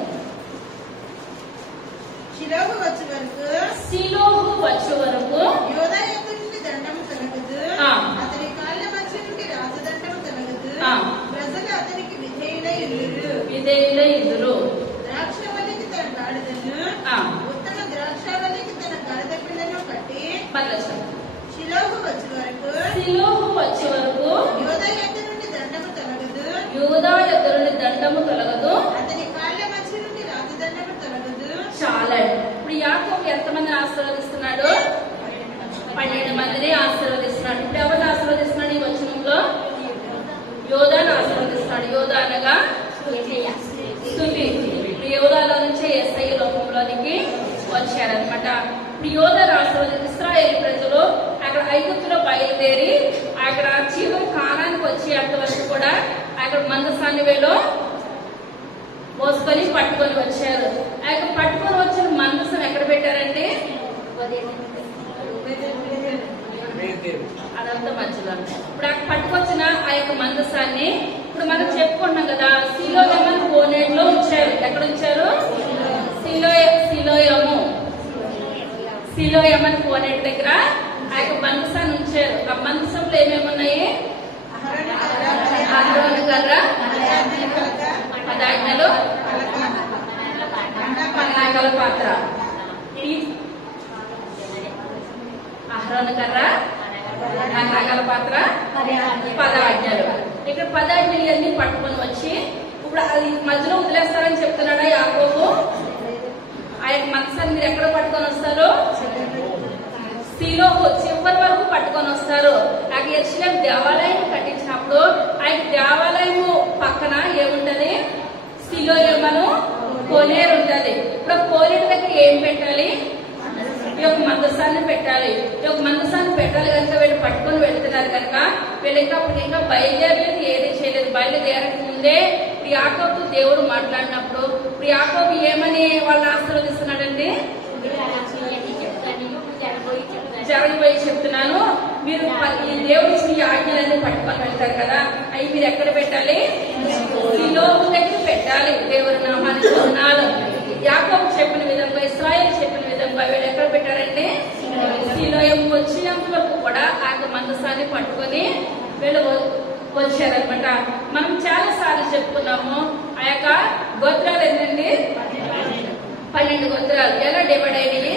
శిలోహు వచ్చే వరకు యోధా యొక్క నుండి దండము తొలగదు, అతని కాళ్ళ మధ్య నుండి రాజదండము తొలగదు, ప్రజలు అతనికి విధేయులై ఇద్దురు. ద్రాక్షవల్లికి తన గాడిదను, ఉత్తమ ద్రాక్షవల్లికి తన గాడిద పిల్లను కట్టి శిలోహు వచ్చే వరకు యోధా యొక్క నుండి దండము తొలగదు, అతని కాళ్ళ మధ్య నుండి రాజదండము తొలగదు. చాలా. ఇప్పుడు యాకోబు ఎంతమందిని ఆశీర్వదిస్తున్నాడు? 12 మందిని ఆశీర్వదిస్తున్నాడు. ఇప్పుడు ఎవరిని ఆశీర్వదిస్తున్నాడు ఈ వచనంలో? యోధాను ఆశీర్వదిస్తున్నాడు. యోధా అనగా స్తుతి. యోధాలో నుంచే యేసయ్య లోకంలోనికి వచ్చారనమాట. ఇప్పుడు యోధాను ఆశీర్వదించి ఇశ్రాయేలు ప్రజలు అక్కడ ఐగుప్తులో బయలుదేరి అక్కడ చివరి కానానికి వచ్చేంత వరకు కూడా అక్కడ మందసాన్ని వేలో మోసుకొని పట్టుకొని వచ్చారు. ఆ యొక్క పట్టుకొని వచ్చిన మందసం ఎక్కడ పెట్టారండి? అదంతా మధ్యలో. ఇప్పుడు అక్కడ పట్టుకొచ్చిన ఆ యొక్క మందసాన్ని ఇప్పుడు మనం చెప్పుకుంటున్నాం కదా, సిలోయమని కోనేటిలో ఉంచారు. ఎక్కడ ఉంచారు? సిలోయమని కోనేటి దగ్గర ఆ యొక్క మందసాన్ని ఉంచారు. ఆ మందసంలో ఏమేమి ఉన్నాయి? అహరోను కర్ర, 10 ఆజ్ఞలు, పన్నాగల పాత్ర. అహరోను కర్ర, పన్నాగల పాత్ర, 10 ఆజ్ఞలు. ఇక్కడ 10 ఆజ్ఞలు అన్ని పట్టుకొని వచ్చి ఇప్పుడు అది మధ్యలో వదిలేస్తారని చెప్తున్నాడా యాకోబు? ఆ యొక్క మందసాన్ని మీరు ఎక్కడ పట్టుకొని వస్తారు? సిలోహు చివరి వరకు పట్టుకొని వస్తారు. ఆ యెరూషలేము దేవాలయం కట్టించినప్పుడు ఆ దేవాలయం పక్కన ఏముంటది? సిలోయమను కోనేరు ఉంటది. ఇప్పుడు కోనేరు దగ్గర ఏం పెట్టాలి? ఈ యొక్క మందసాన్ని పెట్టాలి. ఈ యొక్క మందసాన్ని పెట్టాలి కనుక వీళ్ళు పట్టుకొని వెళ్తున్నారు కనుక వీళ్ళు ఇంకా బయలుదేరలేదు, ఏది చేయలేదు. బయలుదేరక ముందే యాకోబు దేవుడు మాట్లాడినప్పుడు ఇప్పుడు యాకోబు ఏమని వాళ్ళని ఆశీర్వదిస్తున్నాడండి? జరగబోయి చెప్తున్నాను, మీరు ఈ దేవుడు ఇచ్చిన ఆజ్ఞలన్నీ పట్టుకొని వెళ్తారు కదా, అవి మీరు ఎక్కడ పెట్టాలి? సిలోహు దగ్గర పెట్టాలి. దేవుడి నామానికి వందనాలు. యాకోబు చెప్పిన విధంగా, ఇశ్రాయేలు చెప్పిన విధంగా వీళ్ళు ఎక్కడ పెట్టారంటే సిలోయము వచ్చినంత వరకు కూడా ఆ మందసాన్ని పట్టుకొని వీళ్ళు వచ్చారనమాట. మనం చాలా సార్లు చెప్పుకున్నాము. ఆ యొక్క గోత్రాలు ఏంటండి? 12 గోత్రాలు. ఎలా డివైడ్ అయినవి?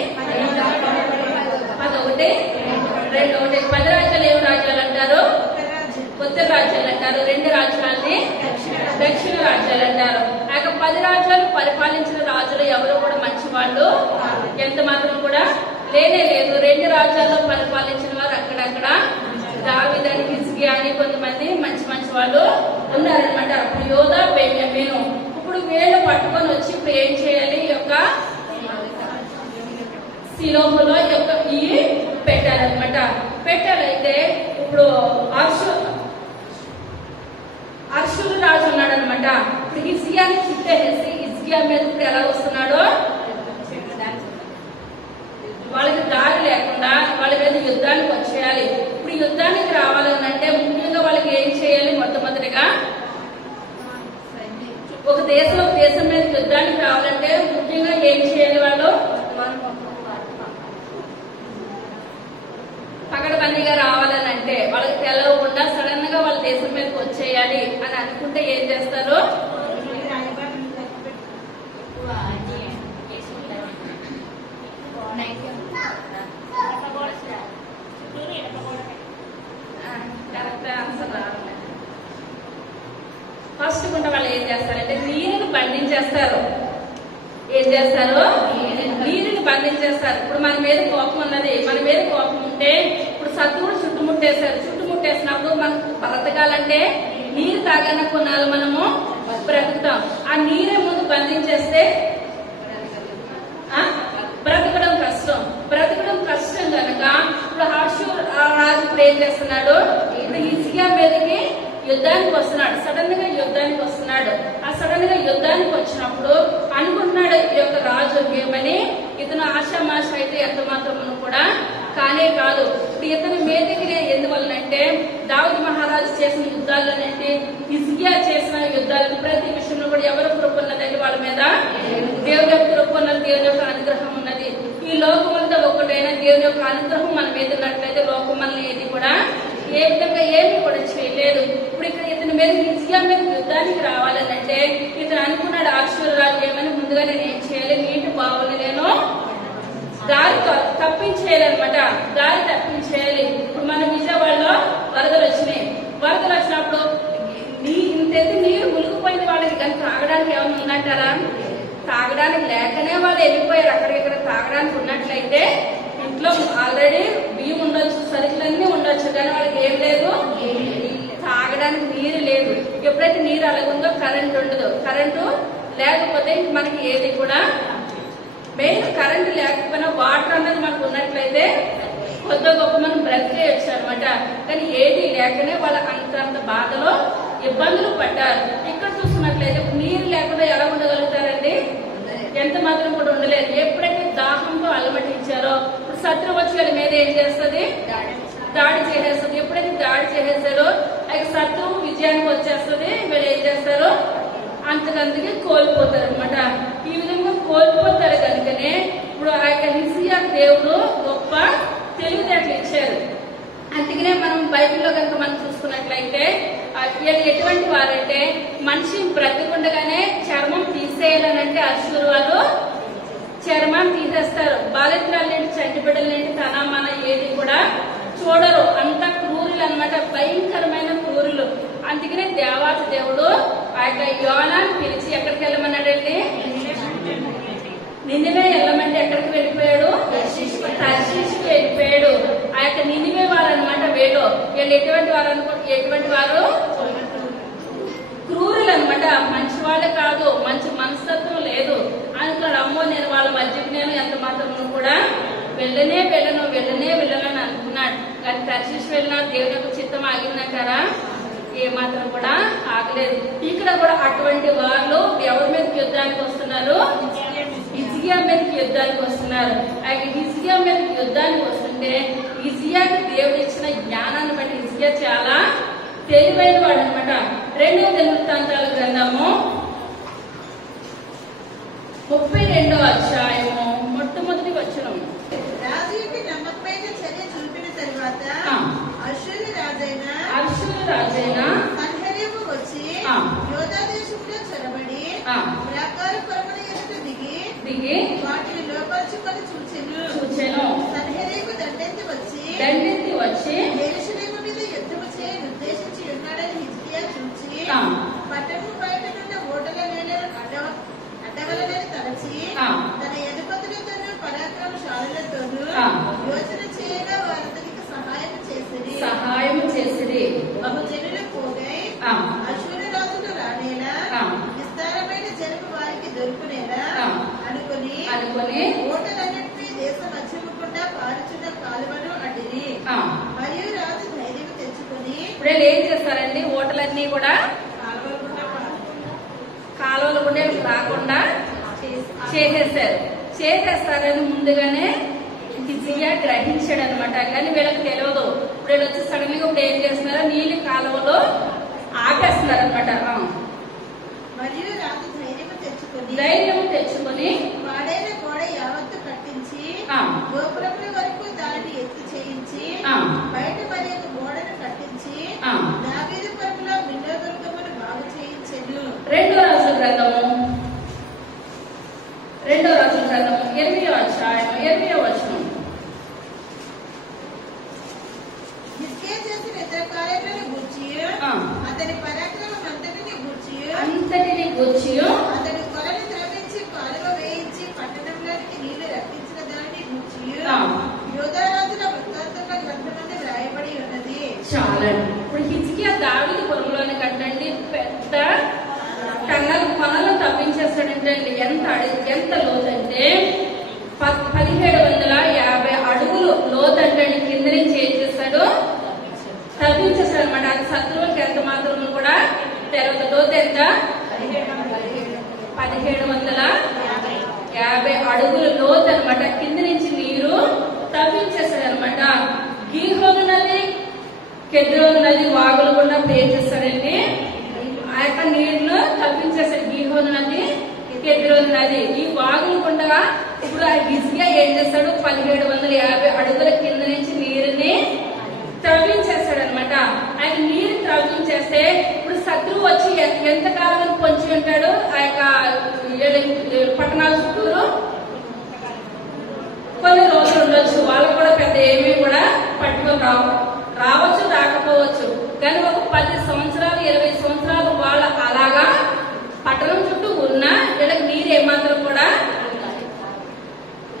11, 2, 10 రాజ్యాలు ఏం రాజ్యాలు అంటారు? ఉత్తర రాజ్యాలు అంటారు. 2 రాజ్యాలని దక్షిణ రాజ్యాలు అంటారు. ఆ యొక్క 10 రాజ్యాలు పరిపాలించిన రాజులు ఎవరు కూడా మంచి వాళ్ళు ఎంత మాత్రం కూడా లేనే లేదు. 2 రాజ్యాల్లో పరిపాలించిన వారు అక్కడక్కడ దావీదు అని, హిజ్కియా అని కొంతమంది మంచి వాళ్ళు ఉన్నారనమాట. ఇప్పుడు యోధా, బెన్యామీను ఇప్పుడు వీళ్ళు పట్టుకొని వచ్చి ఇప్పుడు ఏం చేయాలి? ఈ యొక్క సిలోహులో ఈ యొక్క పెట్టారనమాట. పెట్టారనమాట. పెట్టారైతే ఇప్పుడు అర్షులు రాజు ఉన్నాడు అనమాట. ఇప్పుడు హిజ్కియాని చుట్టేసి హిజ్కియా మీద ఇప్పుడు ఎలా వస్తున్నాడో, వాళ్ళకి దారి లేకుండా వాళ్ళ మీద యుద్ధానికి వచ్చేయాలి. ఇప్పుడు యుద్ధానికి రావాలనంటే ముఖ్యంగా వాళ్ళకి ఏం చేయాలి? మొట్టమొదటిగా ఒక దేశం మీద యుద్ధానికి రావాలంటే ముఖ్యంగా ఏం చేయాలి? వాళ్ళు పకడ్బందీగా రావాలనంటే వాళ్ళకి తెలవకుండా సడన్ గా వాళ్ళ దేశం మీదకి వచ్చేయాలి అని అనుకుంటే ఏం చేస్తారు? ఫస్ట్ గుంట వాళ్ళు ఏం చేస్తారంటే నీరుని బంధించేస్తారు. ఏం చేస్తారు? నీరుని బంధించేస్తారు. ఇప్పుడు మన మీద కోపం ఉన్నది, మన మీద కోపం ఉంటే ఇప్పుడు శత్రువులు చుట్టుముట్టేశారు. చుట్టుముట్టేసినప్పుడు మనకు బ్రతకాలంటే నీరు తాగాన కొన్నాళ్ళు మనము బ్రతుకుతాం. ఆ నీరే ముందు బంధించేస్తే బ్రతకడం కష్టం. బ్రతకడం కష్టం కనుక ఇప్పుడు అర్షూరు రాజు ఇప్పుడు ఏం చేస్తున్నాడు? ఇప్పుడు హిజ్కియా మీదకి యుద్ధానికి వస్తున్నాడు. సడన్ గా యుద్ధానికి వస్తున్నాడు. ఆ సడన్ గా యుద్ధానికి వచ్చినప్పుడు అనుకుంటున్నాడు ఈ యొక్క రాజు ఏమని, ఇతను ఆశామాష అయితే ఎంత మాత్రమును కూడా కానే కాదు. ఇప్పుడు ఇతను మీదకి ఎందువల్లనంటే దావీదు మహారాజు చేసిన యుద్ధాలనంటే హిజ్కియా చేసిన యుద్ధాలను ప్రతి విషయంలో కూడా ఎవరు కృప ఉన్నదండి? వాళ్ళ మీద దేవుని యొక్క కృప ఉన్నది, దేవుని యొక్క అనుగ్రహం ఉన్నది. ఈ లోకం అంతా ఒకటైనా దేవుని యొక్క అనుగ్రహం మన మీద ఉన్నట్లయితే లోకం మనల్ని ఏది కూడా ఏ విధంగా ఏమి కూడా చేయలేదు. ఇప్పుడు ఇక్కడ ఇతని మీద హిజ్కియా మీద యుద్ధానికి రావాలనంటే ఇతను అనుకున్నాడు అర్షూరు రాజు ఏమని, ముందుగా నేను ఏం చేయాలి? నీటి బావులు నేను దారి తప్పించేయాలన్నమాట. దారి తప్పించేయాలి. ఇప్పుడు మన విజయవాడలో వరదలు వచ్చినాయి. వరదలు వచ్చినప్పుడు ఇంతైతే నీరు మునిగిపోయింది. వాళ్ళకి కానీ తాగడానికి ఏమైనా ఉందంటారా? తాగడానికి లేకనే వాళ్ళు వెళ్ళిపోయారు. అక్కడిక్కడ తాగడానికి ఉన్నట్లయితే ఇంట్లో ఆల్రెడీ బియ్యం ఉండొచ్చు, సరుకులన్నీ ఉండొచ్చు, కానీ వాళ్ళకి ఏం లేదు, తాగడానికి నీరు లేదు. ఎప్పుడైతే నీరు అలాగుందో కరెంట్ ఉండదు. కరెంటు లేకపోతే మనకి ఏది కూడా మెయిన్ కరెంట్ లేకపోయినా వాటర్ అన్నది మనకు ఉన్నట్లయితే కొత్త గొప్ప మనం బ్రతికేయచ్చు అనమాట. కానీ ఏది లేకనే వాళ్ళ అంత బాధలో ఇబ్బందులు పడ్డారు. ఇక్కడ చూసుకున్నట్లయితే నీరు లేకుండా ఎలా ఉండగలుగుతారండి? ఎంత మాత్రం కూడా ఉండలేదు. ఎప్పుడైతే దాహంతో అలమటించారో ఇప్పుడు శత్రువు వచ్చి వాళ్ళ మీద ఏం చేస్తుంది? దాడి చేసేస్తుంది. ఎప్పుడైతే దాడి చేసేసారో అది శత్రువు విజయానికి వచ్చేస్తుంది. వీళ్ళు ఏం చేస్తారు? అంతకంతకి కోల్పోతారు అనమాట. ఈ విధంగా కోల్పోతారు కనుకనే ఇప్పుడు ఆ యొక్క హిజ్కియా దేవుడు గొప్ప తెలివితేటలు ఇచ్చారు. అందుకనే మనం బైబిల్లో కనుక మనం చూసుకున్నట్లయితే వీళ్ళు ఎటువంటి వారంటే మనిషి బ్రతికుండగానే చర్మం తీసేయాలనంటే అర్షూరు వాళ్ళు చర్మం తీసేస్తారు. బాలింత్రాలేంటి, చంటి బిడ్డలేంటి, తన మన ఏది కూడా చూడరు. అంత క్రూరులు అనమాట, భయంకరమైన క్రూరులు. అందుకనే దేవాతి దేవుడు ఆ యొక్క యోనాను పిలిచి ఎక్కడికి వెళ్ళమన్నాడండి? నినివే వెళ్ళమంటే ఎక్కడికి వెళ్ళిపోయాడు? తర్షీషుకి వెళ్ళిపోయాడు. ఆ యొక్క నినివే వారు అనమాట. వీళ్ళు ఎటువంటి వారు? క్రూరులు అనమాట. మంచి వాళ్ళు కాదు, మంచి మనస్తత్వం లేదు అనుకున్నాడు. అమ్మో నేను వాళ్ళ మధ్యకి నేను ఎంత మాత్రం కూడా వెళ్ళనని అనుకున్నాడు. కానీ తర్షీషు వెళ్ళినా దేవుని యొక్క చిత్తం ఆగిందంటారా? ఏమాత్రం కూడా ఆగలేదు. ఇక్కడ కూడా అటువంటి వాళ్ళు ఎవరి మీదకి యుద్ధానికి వస్తున్నారు? హిజ్కియా మీదకి యుద్ధానికి వస్తున్నారు. ఆ హిజ్కియా మీదకి యుద్ధానికి వస్తుంటే హిజ్కియాకి దేవుడు ఇచ్చిన జ్ఞానాన్ని బట్టి హిజ్కియా చాలా తెలివైన వాడు అనమాట. 2వ దినవృత్తాంతాల గ్రంథము 32వ అధ్యాయము మొట్టమొదటి వచనం. రాజుకి నమ్మకమైన చర్య చూపిన తరువాత అర్షూరు రాజైన సన్హెరీబు వచ్చి యోధా దేశంలో చొరబడి ప్రాకార పరముల ఎదుట దిగి వాటిని లోపరుచుకొని చూచెను. సన్హెరీబు దండెత్తి వచ్చి యెరూషలేము మీద యుద్ధము చేయ నిర్దేశించి ఉన్నాడని హిజ్కియా చూచి పట్టణము బయట నుండి ఓటల నీళ్లను అడ్డవలనని తలచి తన ఎదుపతులతోనూ పరాక్రమశాలులతోనూ యోచన చేయగా వారందరికి సహాయం చేసిరి. బహుజనులు పోగై అశ్వరు రాజులు రానేలా విస్తారమైన జనము వారికి దొరుకునేలా అనుకుని ఓటలన్నింటినీ దేశ మధ్యముకుండా పారుచున్న కాలువను అడ్డిరి. వీళ్ళు ఏం చేస్తారండి, ఓటలన్నీ కూడా కాలువలు కూడా రాకుండా చేసేస్తారని ముందుగానే హిజ్కియా గ్రహించాడు అనమాట. కానీ వీళ్ళకి తెలియదు. ఇప్పుడు వీళ్ళు వచ్చి సడన్ గా ఇప్పుడు ఏం చేస్తున్నారు, నీళ్ళు కాలువలో ఆపేస్తున్నారు అనమాట. మరియు ధైర్యం తెచ్చుకొని వాడైన గోడ యావత్తు కట్టించి గోపురముల వరకు దానిని ఎత్తి చేయించి బయట మరి గోడను కట్టించి దావీదు పరుపులో బిండో దుర్గమును బాగు చేయించెను. రెండో రాజుల గ్రంథము 8వ అధ్యాయం 8వ వచనం. హిజ్కియా చేసిన ఇతర కార్యాలను గూర్చి అతని పరాక్రమం అంతటిని గూర్చి అతడు కొలను త్రవ్వించి కాలువ వేయించి పట్టణంలోనికి నీళ్లు రప్పించిన దాన్ని గూర్చి యూదా రాజుల వృత్తాంతముల గ్రంథమందు వ్రాయబడి ఉన్నది. చాలండి. ఇప్పుడు హిజ్కియా దావీదు పొలంలోని కట్టండి పెద్ద కొనలు తవ్వించేస్తాడంటే ఎంత లోతంటే 1750 అడుగులు లోతంటే కింద నుంచి ఏం చేస్తాడు, తవ్వించేస్తాడు అనమాట. అది శత్రువులకి ఎంత మాత్రం కూడా తెరవదు. లోతు ఎంత, 1750 అడుగులు లోతు అనమాట. కింద నుంచి నీరు తవ్వించేస్తాడు అనమాట. గీహోను నది, కెద్రోను నది వాగులు కూడా పేర్చేస్తాడండి. ఆ యొక్క నీళ్లు తప్పించేస్తాడు. గీహోను నది, కెద్రోను నది, ఈ వాగులు గుండగా ఇప్పుడు ఆ హిజ్కియా ఏం చేస్తాడు, 1750 అడుగుల కింద నుంచి నీరుని త్రవ్వించేస్తాడు అనమాట. ఆయన నీరు త్రవ్వించేస్తే ఇప్పుడు శత్రువు వచ్చి ఎంతకాలం పొంచి ఉంటాడు ఆ యొక్క పట్టణాల చుట్టూరు, కొన్ని రోజులు ఉండొచ్చు. వాళ్ళకు కూడా పెద్ద ఏమీ కూడా పట్టుకొని రావచ్చు రాకపోవచ్చు. కానీ ఒక 10 సంవత్సరాలు 20 సంవత్సరాలు వాళ్ళ అలాగా పట్టణం చుట్టూ ఉన్నా వీళ్ళకి నీరు ఏమాత్రం కూడా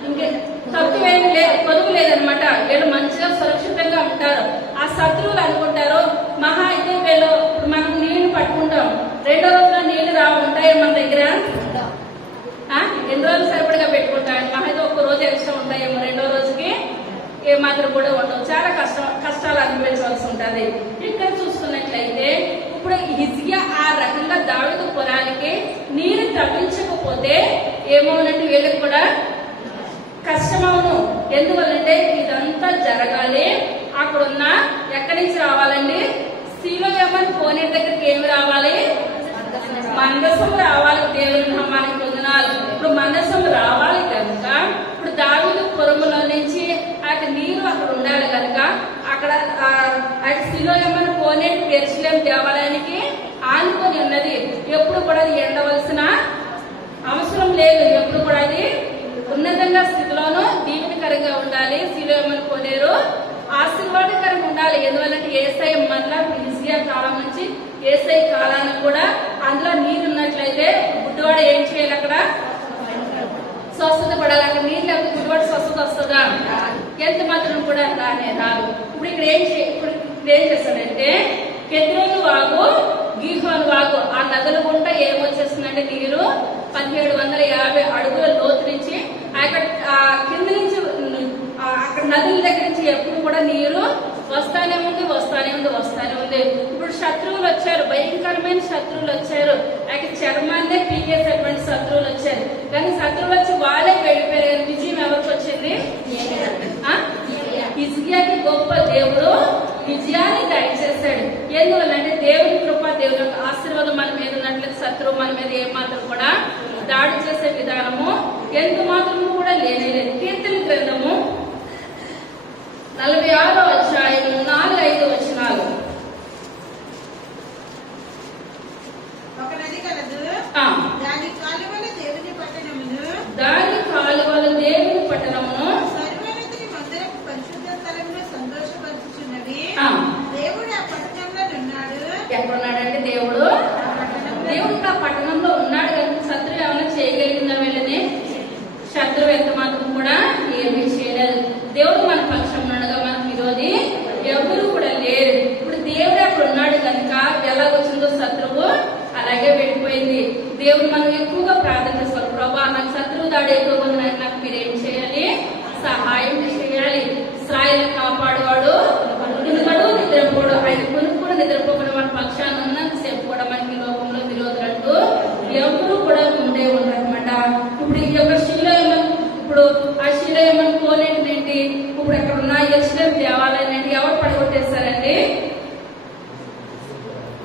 ఇంకే తక్కువేం లేదు, కొనుగు లేదనమాట. వీళ్ళు మంచిగా సురక్షితంగా ఉంటారు. ఆ శత్రువులు అనుకుంటారు మహా అయితే వీళ్ళు మనం నీళ్లు పట్టుకుంటాం, రెండో రోజున నీళ్లు ఉంటాయి మన దగ్గర, ఎన్ని రోజులు సరిపడిగా పెట్టుకుంటాం, మహా అయితే ఒక్క రోజు ఎక్స్ట్రా ఉంటాయేమో, రెండో రోజుకి ఏమాత్రం కూడా ఉండవు. చాలా కష్టాలు అనుభవించవలసి ఉంటుంది. ఇక్కడ చూసుకున్నట్లయితే ఇప్పుడు హిజ్కియా ఆ రకంగా దావీదు పొలానికి నీరు తప్పించకపోతే ఏమవునంటే వీళ్ళకి కూడా కష్టమవును. ఎందువల్లంటే ఇదంతా జరగాలి. అక్కడున్న ఎక్కడి నుంచి రావాలండి, సీలో ఏమని పోనీ దగ్గరికి ఏమి రావాలి, మందసం రావాలి. దేవుని నామానికి వందనాలు. ఇప్పుడు మందసం రావాలి కనుక ఇప్పుడు దావీదు పొరములో నుంచి ఆ నీరు అక్కడ ఉండాలి కనుక అక్కడ సీలో ఏమని పోనీ యెరూషలేం దేవాలయానికి ఆనుకొని ఉన్నది. ఎప్పుడు కూడా అది ఎండవలసిన అవసరం లేదు. ఎప్పుడు కూడా అది ఉన్నతంగా స్థితిలోనూ దీవెనకరంగా ఉండాలి. సీలో ఏమని పోలేరు ఆశీర్వాదకరంగా ఉండాలి. ఎందువల్లంటే యేసయ్య మళ్ళా హిజ్కియా కాలం నుంచి యేసయ్య కాలానికి కూడా అందులో నీరు ఉన్నట్లయితే గుడ్డివాడు ఏం చేయాలి, అక్కడ స్వస్థత పడాలి. అక్కడ నీరు లేకపోతే గుడ్డివాడు స్వస్థత వస్తుందా, ఎంత మాత్రం కూడా రాదు. ఇప్పుడు ఇక్కడ ఏం చేస్తాడంటే కెద్రోను వాగు, గీహోను వాగు, ఆ నదుల గుండా ఏమొచ్చేస్తుందంటే నీరు 1750 అడుగుల లోతు నుంచి అక్కడ కింద నుంచి అక్కడ నదుల దగ్గర నుంచి ఎప్పుడు కూడా నీరు వస్తానే ఉంది. ఇప్పుడు శత్రువులు వచ్చారు, భయంకరమైన శత్రువులు వచ్చారు. అక్కడ చర్మాన్నే పీకేసేటువంటి శత్రువులు వచ్చారు. కానీ శత్రువులు వచ్చి వాళ్ళే వెళ్ళిపోయారు. విజయం ఎవరికి వచ్చింది, హిజ్కియాకి గొప్ప దేవుడు విజయాన్ని దయచేశాడు. ఎందువల్లంటే దేవుని కృప, దేవుని యొక్క ఆశీర్వాదం మన మీద ఉన్నట్లయితే శత్రువు మన మీద ఏమాత్రం కూడా దాడి చేసే విధానము ఎంత మాత్రము కూడా లేనేలేదు. కీర్తన గ్రంథము 46వ అధ్యాయము 4-5 వచనాలు. ఒక నది కలదు, దాని కాలువల దేవుని పట్టణమును సర్వోన్నతుని మందిరపు పరిశుద్ధ స్థలమును సంతోషపరుచుచున్నవి. దేవుడు ఆ పట్టణంలో ఉన్నాడు. ఎక్కడున్నాడంటే దేవుడు ఆ పట్టణంలో ఉన్నాడు. కనుక శత్రువు ఏమైనా చేయగలిగిందా వీళ్ళని? శత్రువు ఎంత మాత్రం కూడా ఏమీ చేయలేదు. దేవుడు మన పక్షం ఉండగా మనకు విరోధి ఎవరు కూడా లేరు. ఇప్పుడు దేవుడు అక్కడ ఉన్నాడు కనుక ఎలాగొచ్చిందో శత్రువు అలాగే వెళ్ళిపోయింది. దేవుడు మనం ఎక్కువగా ప్రార్థన చేసుకోవాలి. ప్రభా నాకు శత్రువు దాడి ఎక్కువగా ఉంది, నాకు మీరేం చేయాలి, సహాయం చేయాలి. ఇశ్రాయేలు కాపాడువాడు నిద్రపోడు, ఆయన కొనుక్కు కూడా నిద్ర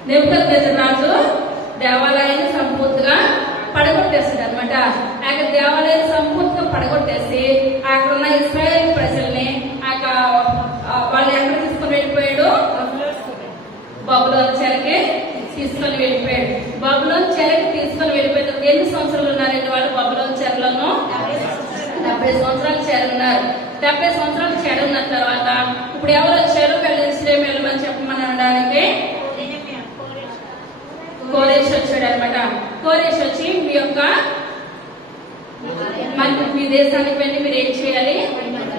నెబుకద్నెజరు రాజు దేవాలయాన్ని సంపూర్తిగా పడగొట్టేస్తాడు అనమాట. అక్కడ దేవాలయాన్ని సంపూర్తిగా పడగొట్టేసి అక్కడ ఉన్న ఇశ్రాయేల్ ప్రజల్ని వాళ్ళు ఎక్కడ తీసుకుని వెళ్ళిపోయాడు? బబులోను చెరకి తీసుకొని వెళ్ళిపోయాడు. బబులోను చెరకి తీసుకొని వెళ్ళిపోయినప్పుడు ఎన్ని సంవత్సరాలు ఉన్నారండి వాళ్ళు బబులోను చెరలోను? 70 సంవత్సరాలు చెరున్నారు. 70 సంవత్సరాలు చెరున్న తర్వాత ఇప్పుడు ఎవరు వచ్చారు? వెళ్ళి వెళ్ళమని చెప్పమని అనడానికి కోరేష్ వచ్చాడు అనమాట. కోరేష్ వచ్చి మీ దేశానికి వెళ్ళి మీరు ఏం చేయాలి?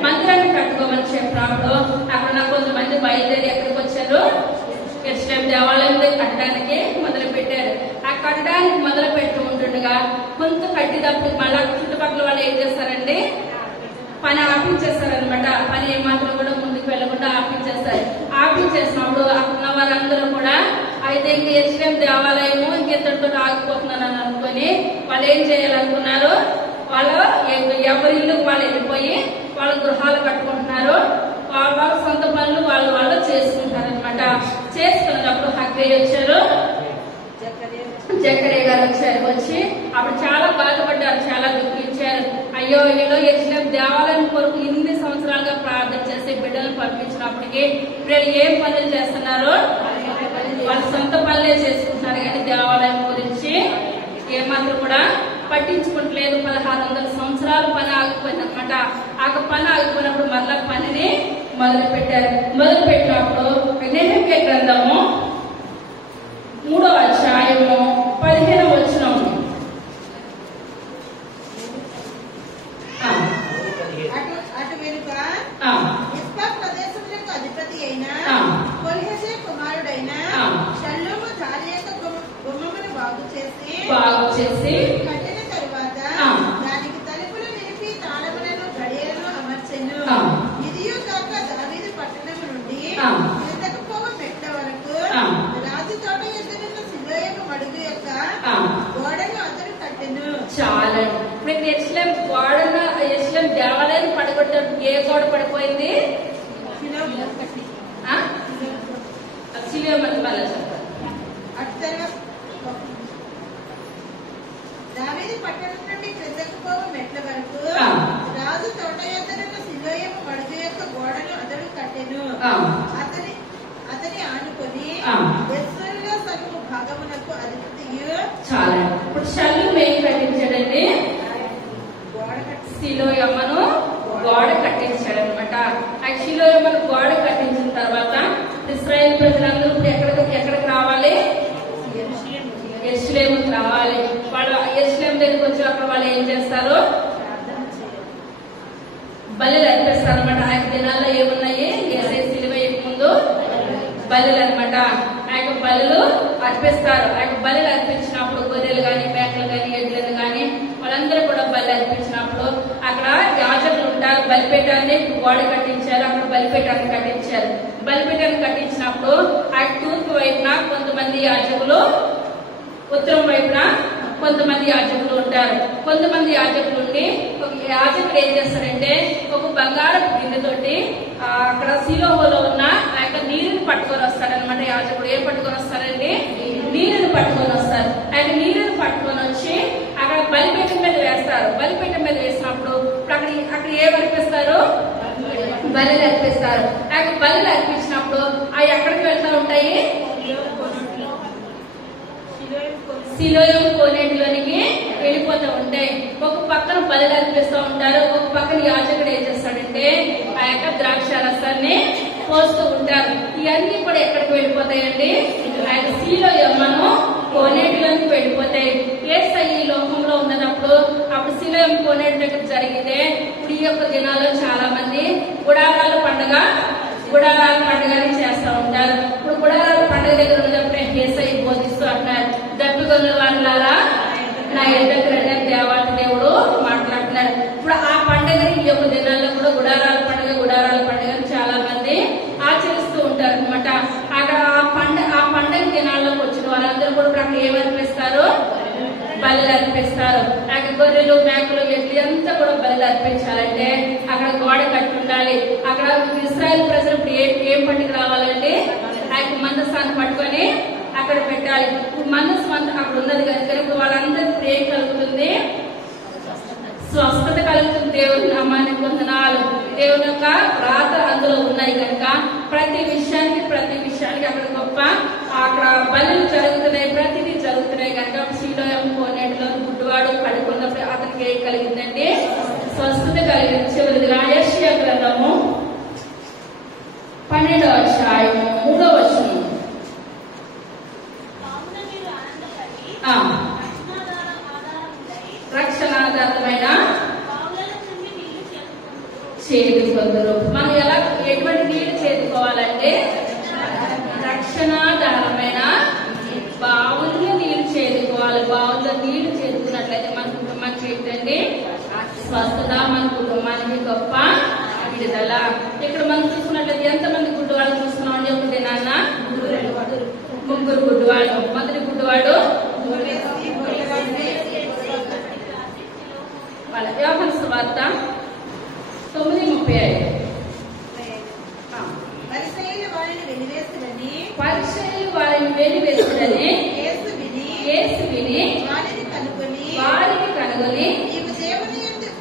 మందిరాన్ని కట్టుకోమని చెప్పినప్పుడు అక్కడ కొంతమంది బయలుదేరి ఎక్కడికి వచ్చారు? యెరూషలేము దేవాలయం కట్టడానికి మొదలు పెట్టారు. ఆ కట్టడానికి మొదలు పెట్టి ఉంటుండగా కొంత కట్టేటప్పుడు మళ్ళా చుట్టుపక్కల వాళ్ళు ఏం చేస్తారండి? పని ఆపించేస్తారనమాట. పని ఏమాత్రం కూడా ముందుకు వెళ్లకుండా ఆపించేస్తారు. ఆపించేసినప్పుడు అక్కడ వారందరూ కూడా అయితే ఇంక యెరూషలేము దేవాలయము ఇంకెంతటితో ఆగిపోతున్నారని అనుకుని వాళ్ళు ఏం చేయాలనుకున్నారు? వాళ్ళు ఎవరి ఇల్లు వాళ్ళు వెళ్ళిపోయి వాళ్ళ గృహాలు కట్టుకుంటున్నారు. వాళ్ళ సొంత పనులు వాళ్ళు చేసుకుంటారు అనమాట. చేసుకున్నప్పుడు హగ్గై వచ్చారు, జకర్యా గారు వచ్చారు. వచ్చి అప్పుడు చాలా బాధపడ్డారు, చాలా దుఃఖించారు. అయ్యో వీళ్ళు యెరూషలేము దేవాలయం కొరకు ఇన్ని సంవత్సరాలుగా ప్రార్థన చేసి బిడ్డలు పంపించినప్పటికీ వీళ్ళు ఏం పనులు చేస్తున్నారు? వాళ్ళ సొంత పనులే చేసుకుంటున్నారు కానీ దేవాలయం గురించి ఏమాత్రం కూడా పట్టించుకుంటలేదు. 1600 సంవత్సరాలు పని ఆగిపోయింది అనమాట. ఆ పని ఆగిపోయినప్పుడు మళ్ళా పనిని మొదలు పెట్టారు. మొదలు పెట్టినప్పుడు నెహెమ్యా గ్రంథము 3వ అధ్యాయము 15వ వచనం. అటు వెనుక ఇస్పా ప్రదేశములకు అధిపతి అయిన కొల్హెజే కుమారుడైన షల్లూము దాని యొక్క గుమ్మమును బాగు చేసి కట్టిన తరువాత దానికి తలుపులు నిలిపి తాళములను గడియలను అమర్చెను. ఇదియు కాక దావీదు పట్టణం నుండి కిందకు పోవ మెట్ల వరకు రాజు తోట ఎదురున్న సిలోయము మడుగు యొక్క గోడను అతడు కట్టెను. చాలా ఇప్పుడు యెరూషలేము దేవాలయం పడగొట్టినప్పుడు ఏ గోడ పడిపోయింది? సిలోయము మళ్ళీ చెప్తారు. దావీదు పట్టణం నుండి క్రిందకు పోవ మెట్ల వరకు రాజు తోట యొద్దనున్న సిలోయము మడుగు యొక్క గోడను అతడు కట్టెను. అతని ఆనుకొని యెరూషలేములో సగము భాగమునకు అధిపతియు. చాలా ఇప్పుడు షల్లూము ఏం కట్టించాడండి? సిలోయమ్మను గోడ కట్టించాడు అనమాట. ఆ సిలోయమ్మను గోడ కట్టించిన తర్వాత ఇశ్రాయేల్ ప్రజలందరూ ఇప్పుడు ఎక్కడికి రావాలి? యెరూషలేముకి రావాలి. వాళ్ళు యెరూషలేము దగ్గరికి వచ్చి అక్కడ వాళ్ళు ఏం చేస్తారు? బలులు అర్పిస్తారు అనమాట. ఆ దినాల్లో ఏమున్నాయి? యేసయ్య సిలువ ముందు బలులు అనమాట. ఆ యొక్క బలులు అర్పిస్తారు. ఆ యొక్క బలులు అర్పించినప్పుడు గొర్రెలు గాని మేకలు గాని ఎడ్లను గాని వాళ్ళందరూ కూడా బలి అర్పించినప్పుడు అక్కడ యాజకులు ఉంటారు. బలిపీఠాన్ని గోడ కట్టించారు. అక్కడ బలిపీఠాన్ని కట్టించారు. బలిపీఠాన్ని కట్టించినప్పుడు ఆ తూర్పు వైపున కొంతమంది యాజకులు, ఉత్తరం వైపున కొంతమంది యాజకులు ఉంటారు. కొంతమంది యాజకులు ఉండి ఒక యాజకుడు ఏం చేస్తారంటే ఒక బంగారు గిన్నెతోటి అక్కడ సిలోహలో ఉన్న ఆ యొక్క నీరుని పట్టుకొని వస్తాడనమాట. యాజకుడు ఏం పట్టుకొని వస్తారండి? నీరుని పట్టుకొని వస్తారు. ఆ యొక్క నీరుని పట్టుకొని వచ్చి అక్కడ బలిపీఠం మీద వేస్తారు. బలిపీఠం మీద వేసినప్పుడు అక్కడ ఏం అర్పిస్తారు? బలులు అర్పిస్తారు. ఆ యొక్క బలులు అర్పించినప్పుడు అవి ఎక్కడికి వెళ్తూ ఉంటాయి? సిలోయము కోనేటిలోనికి వెళ్ళిపోతూ ఉంటాయి. ఒక పక్కన బలులు అర్పిస్తూ ఉంటారు. ఒక పక్కన యాజకుడు ఏం చేస్తాడంటే ఆ యొక్క ద్రాక్ష రసాన్ని పోస్తూ ఉంటారు. ఇవన్నీ కూడా ఎక్కడికి వెళ్ళిపోతాయండి? ఆ యొక్క సిలోయమ్మను కోనేటిలోనికి వెళ్ళిపోతాయి. యేసయ్య ఈ లోకంలో ఉన్నప్పుడు అప్పుడు సిలోయము కోనేటి దగ్గర జరిగితే ఇప్పుడు ఈ యొక్క దినాల్లో చాలా మంది గుడారాల పండుగని చేస్తూ ఉంటారు. ఇప్పుడు గుడారాల పండుగ దగ్గర ఉన్నప్పుడు యేసయ్య బోధిస్తూ అంటున్నారు, దప్పిగొన్న వాళ్ళారా నా ఎద్దకు రండి దేవాతి దేవుడు మాట్లాడుతున్నారు. ఇప్పుడు ఆ పండుగని ఈ యొక్క దినాల్లో కూడా గుడారాల పండుగని చాలా మంది ఆచరిస్తూ ఉంటారు అనమాట. అక్కడ ఆ పండుగ దినాల్లోకి వచ్చిన వాళ్ళందరూ కూడా అక్కడ ఏమర్పిస్తారు? బలులు అర్పిస్తారు. అక్కడ గొర్రెలు మేకలు ఎడ్లు అంతా కూడా బలులు అర్పించాలంటే అక్కడ గోడ కట్టి ఉండాలి. అక్కడ ఇశ్రాయేల్ ప్రజలు ఇప్పుడు ఏం పట్టుకు రావాలంటే ఆ యొక్క మందసాన్ని పట్టుకొని అక్కడ పెట్టాలి. ఇప్పుడు మనసు అంతా అక్కడ ఉన్నది కనుక ఇప్పుడు వాళ్ళందరికీ ఏం కలుగుతుంది? స్వస్థత కలుగుతుంది. దేవుని నామానికి వందనాలు. దేవుని యొక్క రాత అందులో ఉన్నాయి కనుక ప్రతి విషయానికి అక్కడ గొప్ప అక్కడ బలులు జరుగుతున్నాయి, ప్రతిదీ జరుగుతున్నాయి కనుక శ్రీలోయం కోనేటిలో గుడ్డివాడు పడుకున్నప్పుడు అతనికి ఏం కలిగిందంటే స్వస్థత కలిగింది. చివరిదిగా యెషయా గ్రంథము 12వ అధ్యాయము 3వ వచనం. రక్షణాధారమైన చేదుకొందరు. మనం ఎలా ఎటువంటి నీళ్లు చేదుకోవాలంటే రక్షణాధారమైన బావుల్లో నీళ్లు చేదుకోవాలి. బావుల్లో నీళ్లు చేదుకున్నట్లయితే మన కుటుంబానికి ఏంటండి స్వస్థత, మన కుటుంబానికి గొప్ప విడుదల. ఇక్కడ మనం చూసుకున్నట్లయితే ఎంతమంది గుడ్డివాళ్ళు చూస్తున్నాం అండి? ఒకటి నాన్న 3 గుడ్డివాళ్ళు. మొదటి గుడ్డివాడు యోహాను సువార్త 9:35. పరిసయ్యులు వారిని వెలివేస్తుడని యేసు విని వారిని కనుగొని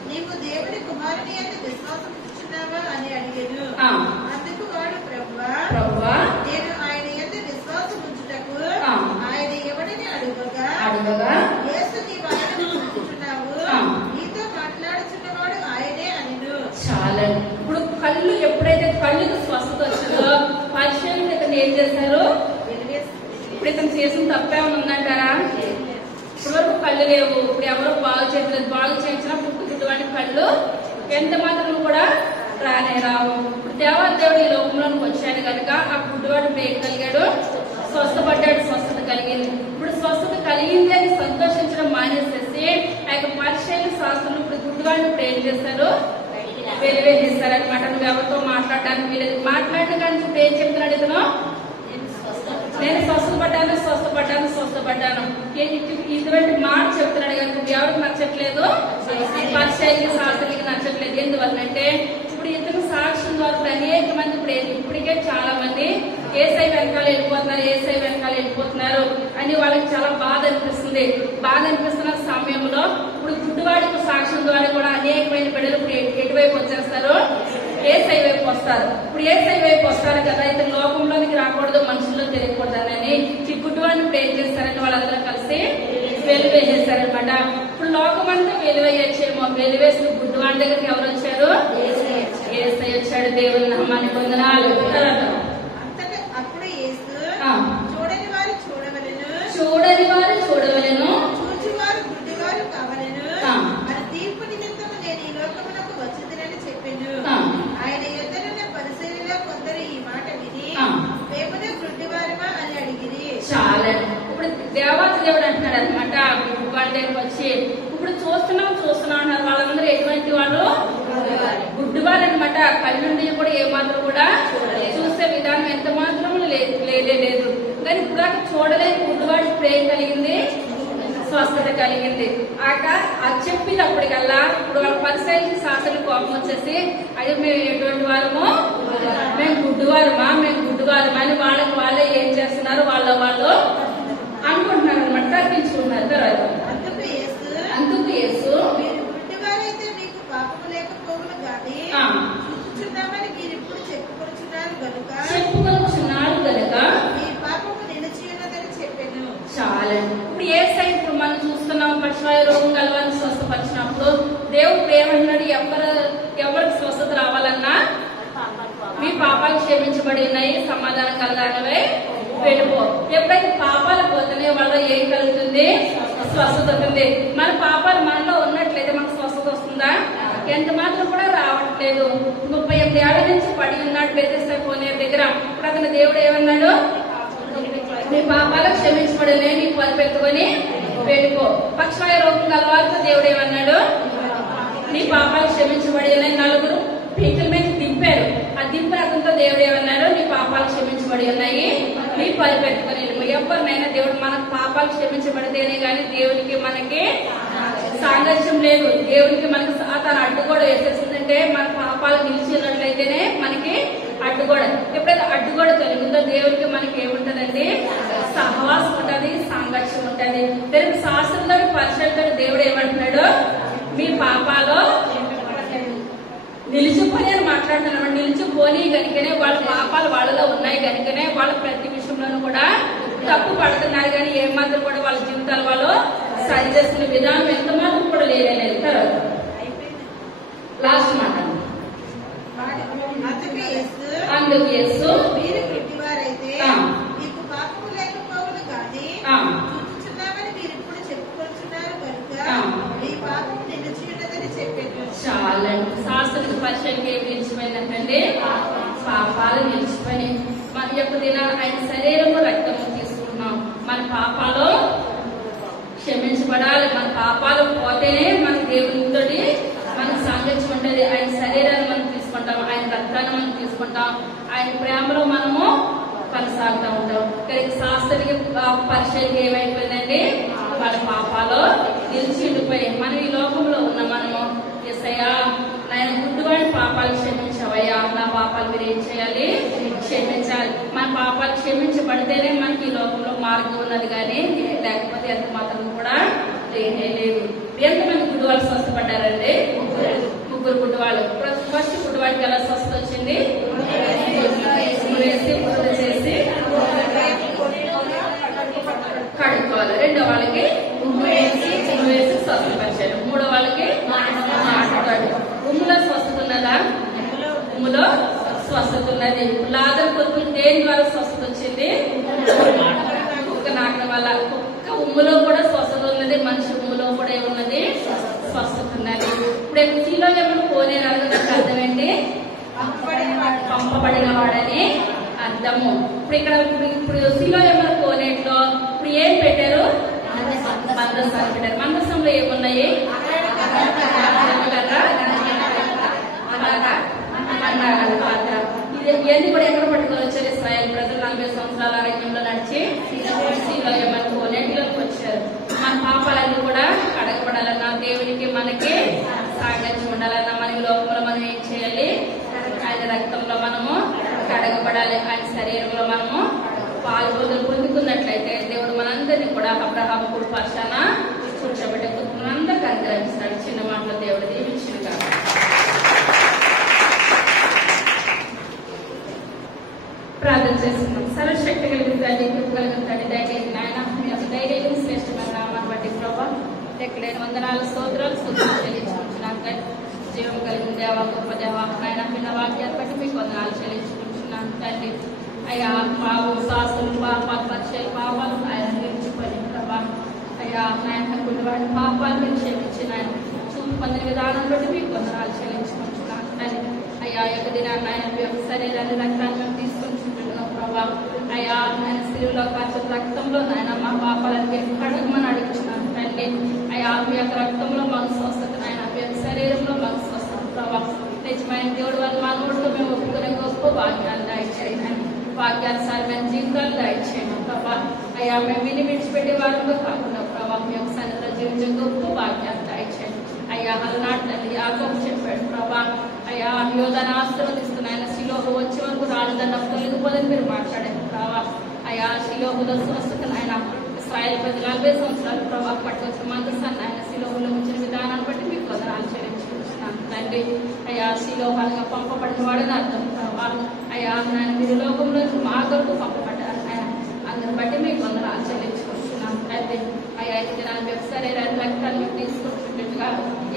నీవు దేవుని కుమారుని యందు విశ్వాసం ఉంచుచున్నావా అని అడిగాను. అందుకు వాడు ప్రభువా నేను ఆయన యందు విశ్వాసం ఉంచుటకు ఆయన ఎవరిని అడుగగా యేసు నీవు ఆయనను ఉంచుచున్నావు, నీతో మాట్లాడుచున్నవాడు ఆయనే అనిను. చాలా. ఇప్పుడు కళ్ళు ఎప్పుడైతే కళ్ళుకు స్వస్థత వచ్చిందో పరిశీలన ఇతను ఏం చేశారు? ఇప్పుడు ఇతను చేసిన తప్పేమన్నా ఉందంటారా? ఇప్పుడు వరకు కళ్ళు లేవు, ఇప్పుడు ఎవరు బాగు చేయలేదు. బాగు చేయించినా పుట్టుకుటువంటి కళ్ళు ఎంత మాత్రం కూడా రానే రావు. ఇప్పుడు దేవాదేవుడు ఈ లోకంలోకి వచ్చాడు కనుక ఆ గుడ్డివాడు ఏం కలిగాడు? స్వస్థపడ్డాడు, స్వస్థత కలిగింది. ఇప్పుడు స్వస్థత కలిగింది అని సంతోషించడం మానేసేసి ఆ యొక్క పరిశీలన శాస్త్రులు ఇప్పుడు గుడ్డివాడిని ఇప్పుడు ఏం చేస్తారు? వెలివేసేస్తారనమాట. నువ్వు ఎవరితో మాట్లాడడానికి వీలేదు. మాట్లాడిన కానీ ఇప్పుడు ఏం చెప్తున్నాడు ఇతను? నేను స్వస్థపడ్డాను. ఇటువంటి మాట చెప్తున్నాడు కనుక ఎవరికి నచ్చట్లేదు? పరిశీలన శాస్త్రులకి నచ్చట్లేదు. ఎందువల్లంటే ఇప్పుడు ఇతను సాక్ష్యం ద్వారా అనేక మంది ఇప్పటికే చాలా మంది ఏసై వెనకాల వెళ్ళిపోతున్నారు అని వాళ్ళకి చాలా బాధ అనిపిస్తున్న సమయంలో ఇప్పుడు గుడ్డివాడికి సాక్ష్యం ద్వారా కూడా అనేకమైన బిడ్డలు ఎటువైపు వచ్చేస్తారు? ఏసై వైపు వస్తారు. ఇప్పుడు ఏసై వైపు వస్తారు కదా, ఇతను లోకంలోనికి రాకూడదు, మనుషుల్లో తెలియకూడదు అని ఈ గుడ్డివాడిని ఇప్పుడు ఏం చేస్తారంటే వాళ్ళందరూ కలిసి వెలివేసేస్తారనమాట. ఇప్పుడు లోకమంతా వెలివేయచ్చేమో, వెలివేసిన గుడ్డివాడి దగ్గరికి ఎవరు వచ్చారు? ఏసై వచ్చాడు. దేవుని నామానికి వందనాలు. అప్పుడు యేసు చూడని వారు చూడవలెను, చూచువారు గుడ్డివారు కావలెను అని తీర్పు నిమిత్తము నేను ఈ లోకమునకు వచ్చిందని చెప్పాను. ఆయన యొద్దనున్న పరిశీలనలో కొందరు ఈ మాట విని మేమునే గుడ్డివారమా అని అడిగిరి. చాలా. ఇప్పుడు దేవాదేవుడు అంటున్నాడు అనమాట వాళ్ళ దగ్గరకు వచ్చి, ఇప్పుడు చూస్తున్నాం అంటారు. వాళ్ళందరూ ఎటువంటి వాళ్ళు? గుడ్డివారు అనమాట. కళ్ళుండి కూడా ఏమాత్రం కూడా చూసే విధానం ఎంత మాత్రం లేదు. కానీ ఇప్పుడు దాకా చూడలేని గుడ్డివాడికి ఇప్పుడు ఏం కలిగింది? స్వస్థత కలిగింది. అది చెప్పినప్పటికల్లా ఇప్పుడు వాళ్ళ పరిశీలించి శాస్త్రులు కోపం వచ్చేసి అది మేము ఎటువంటి వారము? మేము గుడ్డివారమా అని వాళ్ళే ఏం చేస్తున్నారు? వాళ్ళు అనుకుంటున్నారు అనమాట, తగ్గించుకుంటున్నారు. తర్వాత అందుకు యేసు గుడ్డివారైతే మీకు పాపము లేకపోవును గాని చూచుచున్నామని మీరు ఇప్పుడు చెప్పుకొనుచున్నారు గనుక మీ పాపము నిలిచి ఉన్నదని చెప్పాను. చాలా. ఇప్పుడు ఏసై ఇప్పుడు మనం చూస్తున్నాం పక్షవాయు రోగం కలవాలని స్వస్థపరిచినప్పుడు దేవుడు ఏమంటున్నాడు? ఎవరికి స్వస్థత రావాలన్నా మీ పాపాలు క్షమించబడి ఉన్నాయి, సమాధానం కలగానవే వెళ్ళిపో. ఎప్పుడైతే పాపాలు పోతేనే వాళ్ళ ఏం కలుగుతుంది? స్వస్థత ఉంటుంది. మన పాపాలు మనలో ఉన్నట్లయితే మనకు స్వస్థత వస్తుందా? ఎంత మాత్రం కూడా రావట్లేదు. 38 ఏళ్ల నుంచి పడి ఉన్నాడు బెతెస్దా కోనేరు దగ్గర. ఇప్పుడు అతను దేవుడు ఏమన్నాడు? నీ పాపాలు క్షమించబడలే, నీ పరిపెట్టుకొని వెళ్ళిపో. పక్షవాయు రోగం కలవాలతో దేవుడు ఏమన్నాడు? నీ పాపాలు క్షమించబడలే. 4 పీకల మీద దింపారు. ఆ దింపిన అతనితో దేవుడు ఏమన్నాడు? నీ పాపాలు క్షమించబడి ఉన్నాయి, నీ పరిపెట్టుకొని వెళ్ళిపో. ఎవరినైనా దేవుడు మనకు పాపాలు క్షమించబడితేనే గానీ దేవునికి మనకి సాంగత్యం లేదు. దేవునికి మనకి తన అడ్డుగోడ వేసేసిందంటే మన పాపాలు నిలిచినట్లయితేనే మనకి అడ్డుగోడ. ఎప్పుడైతే అడ్డుగోడ తొలగిందో దేవునికి మనకి ఏముంటదండి? సహవాసం తెలుగు శాస్త్రంలో పరిశుద్ధుడు దేవుడు ఏమంటున్నాడు, మీ పాపాలు నిలిచిపోయి అని మాట్లాడుతున్నాడు. నిలిచిపోని కనుకనే వాళ్ళ పాపాలు వాళ్ళలో ఉన్నాయి కనుకనే వాళ్ళ ప్రతి విషయంలోనూ కూడా తప్పు పడుతున్నారు. కానీ ఏమాత్రం కూడా వాళ్ళ జీవితాలు వాళ్ళు సరి చేస్తున్న విధానం ఎంత మాత్రం కూడా లేదనేది. తర్వాత లాస్ట్ మాట, అందుకు యేసు మీరు గుడ్డివారైతే మీకు పాపము లేకపోవును కానీ చూచుచున్నామని మీరు ఇప్పుడు చెప్పుకొచ్చున్నారు కనుక మీ పాపం నిలిచి ఉన్నదని చెప్పాను. చాలండి. శాస్త్ర పరిచయం ఏమి నిలిచిపోయిందంటే పాపాలు నిలిచిపోయి మన యొక్క దినాలు ఆయన శరీరము రక్తము తీసుకుంటున్నాం. మన పాపాలు క్షమించబడాలి. మన పాపాలు పోతేనే మన దేవునితో మనకు సాంగత్యం ఉంటుంది. ఆయన శరీరాన్ని మనం తీసుకుంటాం, ఆయన రక్తాన్ని మనం తీసుకుంటాం, ఆయన ప్రేమలో మనము కొనసాగుతూ ఉంటాం. కానీ శాస్త్రానికి పరిచయం ఏమైపోయిందండి, వాళ్ళ పాపాలు నిలిచి ఉండిపోయి మనం ఈ లోకంలో ఉన్న మనము యేసయ్యా ఆయన గుడ్డివాడి పాపాలు క్షమించవయ్యా, నా పాపాలు మీరు ఏం చేయాలి, క్షమించాలి. మన పాపాలు క్షమించబడితేనే మనకి ఈ లోకంలో మార్గం ఉన్నది. కానీ లేకపోతే ఎంత మాత్రం కూడా లేనే లేదు. ఎంతమంది గుడ్డివాళ్ళు స్వస్థపడ్డారండి? ముగ్గురు గుడ్డివాళ్ళు. ఫస్ట్ గుడ్డివాడికి ఎలా స్వస్థ వచ్చింది, వేసి పూజ చేసి కడుక్కోవాలి. రెండో వాళ్ళకి వేసి స్వస్థపరిచారు. మూడో వాళ్ళకి మాట్లాడు. ఉమ్ములో స్వస్థత ఉన్నదా? ఉమ్ములో స్వస్థత ఉన్నది. లాదరు కొద్ది దేని ద్వారా స్వస్థత వచ్చింది? కుక్క నాకడం వల్ల. కుక్క ఉమ్ములో కూడా స్వస్థత ఉన్నది, మనిషి ఉమ్ములో కూడా ఏమున్నది? స్వస్థత ఉన్నది. ఇప్పుడు సీలో ఏమైనా కోనేరు అన్నదానికి అర్థం ఏంటి? పంపబడిన వాడని అర్థము. ఇప్పుడు సీలో ఏమైనా కోనేట్లో ఇప్పుడు ఏం పెట్టారు? మందసాలు పెట్టారు. మందసంలో ఏమున్నాయి? పాత్ర. ఇవన్నీ కూడా ఎక్కడ పట్టుకొని వచ్చారు? ఇశ్రాయేల్ ప్రజలు 40 సంవత్సరాల అరణ్యంలో నడిచి సీలో ఏమైనా కోనేటిలోకి వచ్చారు. మన పాపాలన్నీ కూడా కడగబడాలన్నా, దేవునికి మనకి సాంగత్యం ఉండాలన్నా, మన ఈ లోకంలో మనం ఏం చేయాలి? ఆయన రక్తంలో మనము కడగబడాలి. ఆయన శరీరంలో మనము పాల్గొందులు పొందుకున్నట్లయితే దేవుడు మనందరినీ కూడా అబ్రహాము కుడి పక్షాన కూర్చోబెట్టే మనందరికీ అనుగ్రహిస్తాడు. చిన్న మాటలో దేవుడు దీవించును గాక. ప్రార్థన చేస్తున్నాం. సర్వశక్తి కలిగిన తండ్రి, కృప కలిగిన తండ్రి, దయచేసి నాయన మీ యొక్క ధైర్యం శ్రేష్టమైన నామాన్ని బట్టి ప్రభావ ఎక్కడైనా వందనాలు స్తోత్రాలు చెల్లించుకుంటున్నాను. జీవం కలిగిన దేవ, గొప్ప దేవ, నాయన విన్న వాక్యాన్ని బట్టి మీకు వందనాలు చెల్లించుకుంటున్నాను తండ్రి. అయ్యా మా శాస్త్రం పాపాలు పరిచయం పాపాలు ఆయన నిలిచిపోయి ప్రభా, అయ్యా నాయన గుడివాడి పాపాలు మీరు క్షమించిన ఆయన చూపు పొందిన విధానం బట్టి మీకు వందనాలు చెల్లించుకుంటున్నాను తండ్రి. అయ్యా యొక్క దినాన్ని ఆయన యొక్క శరీరాన్ని రక్తాన్ని మేము తీసుకుంటున్నాం ప్రభా. అయ్యా ఆయన శరీరంలో కాచిన రక్తంలో నాయన మా పాపాలని కడగమని అడుగుతున్నాను తండ్రి. అయ్యా మీ యొక్క రక్తంలో మాకు స్వస్థత, ఆయన మీ యొక్క శరీరంలో మాకు స్వస్థత ప్రభా. నిజమైన దేవుడు వాళ్ళు మా నోటితో మేము ఒప్పుకునే గొప్ప భాగ్యాలు దయచేయండి. వాక్యానుసారమైన జీవితాలు దయచేయండి ప్రభా. అయ్యా మేము విని విడిచిపెట్టే వారితో కాకుండా ప్రభా మీ యొక్క సన్నిధిలో జీవించే గొప్ప భాగ్యాలు దయచేయండి. అయ్యా అలనాట్లని యాకోబు చెప్పాడు ప్రభా. అయ్యా యోధాన్ని ఆశీర్వదిస్తున్న ఆయన శిలోహు వచ్చే వరకు రాజధాని తొలగిపోదని మీరు మాట్లాడారు ప్రభా. అయ్యా శిలోహులో స్వస్థత ఆయన ఇశ్రాయేల్ ప్రజలు 40 సంవత్సరాలు ప్రభా పట్టుకొచ్చిన మందసాన్ని ఆయన శిలోహులో ఉంచిన విధానాన్ని బట్టి మీకు వందనాలు చెల్లించుకుంటున్నాను తండ్రి. అయ్యా శిలోహాలుగా పంపబడిన వాడని అర్థం ప్రభా. అయ్యా ఆయన మీరు లోకంలో మా కొరకు పంపబడ్డారు ఆయన, అందరిని బట్టి మీకు వందనాలు చెల్లించుకుంటున్నాను తండ్రి. అయ్యా అయితే దినాన్ని యొక్క శరీరాన్ని రక్తాన్ని మీకు తీసుకుంటున్నట్టుగా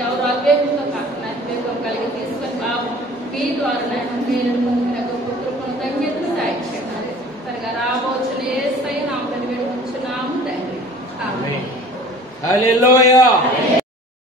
ఎవరు అవేగంతో కాకుండా వివేకం కలిగి తీసుకొని బాబు మీ ద్వారా నాయన మీరు పొందిన గొప్ప కృపను ధన్యతను దయచేయాలి. త్వరగా రాబోచున్న యేసయ్య నామమున వేడుకొంచున్నాము తండ్రి. ఆమేన్. హల్లెలూయా.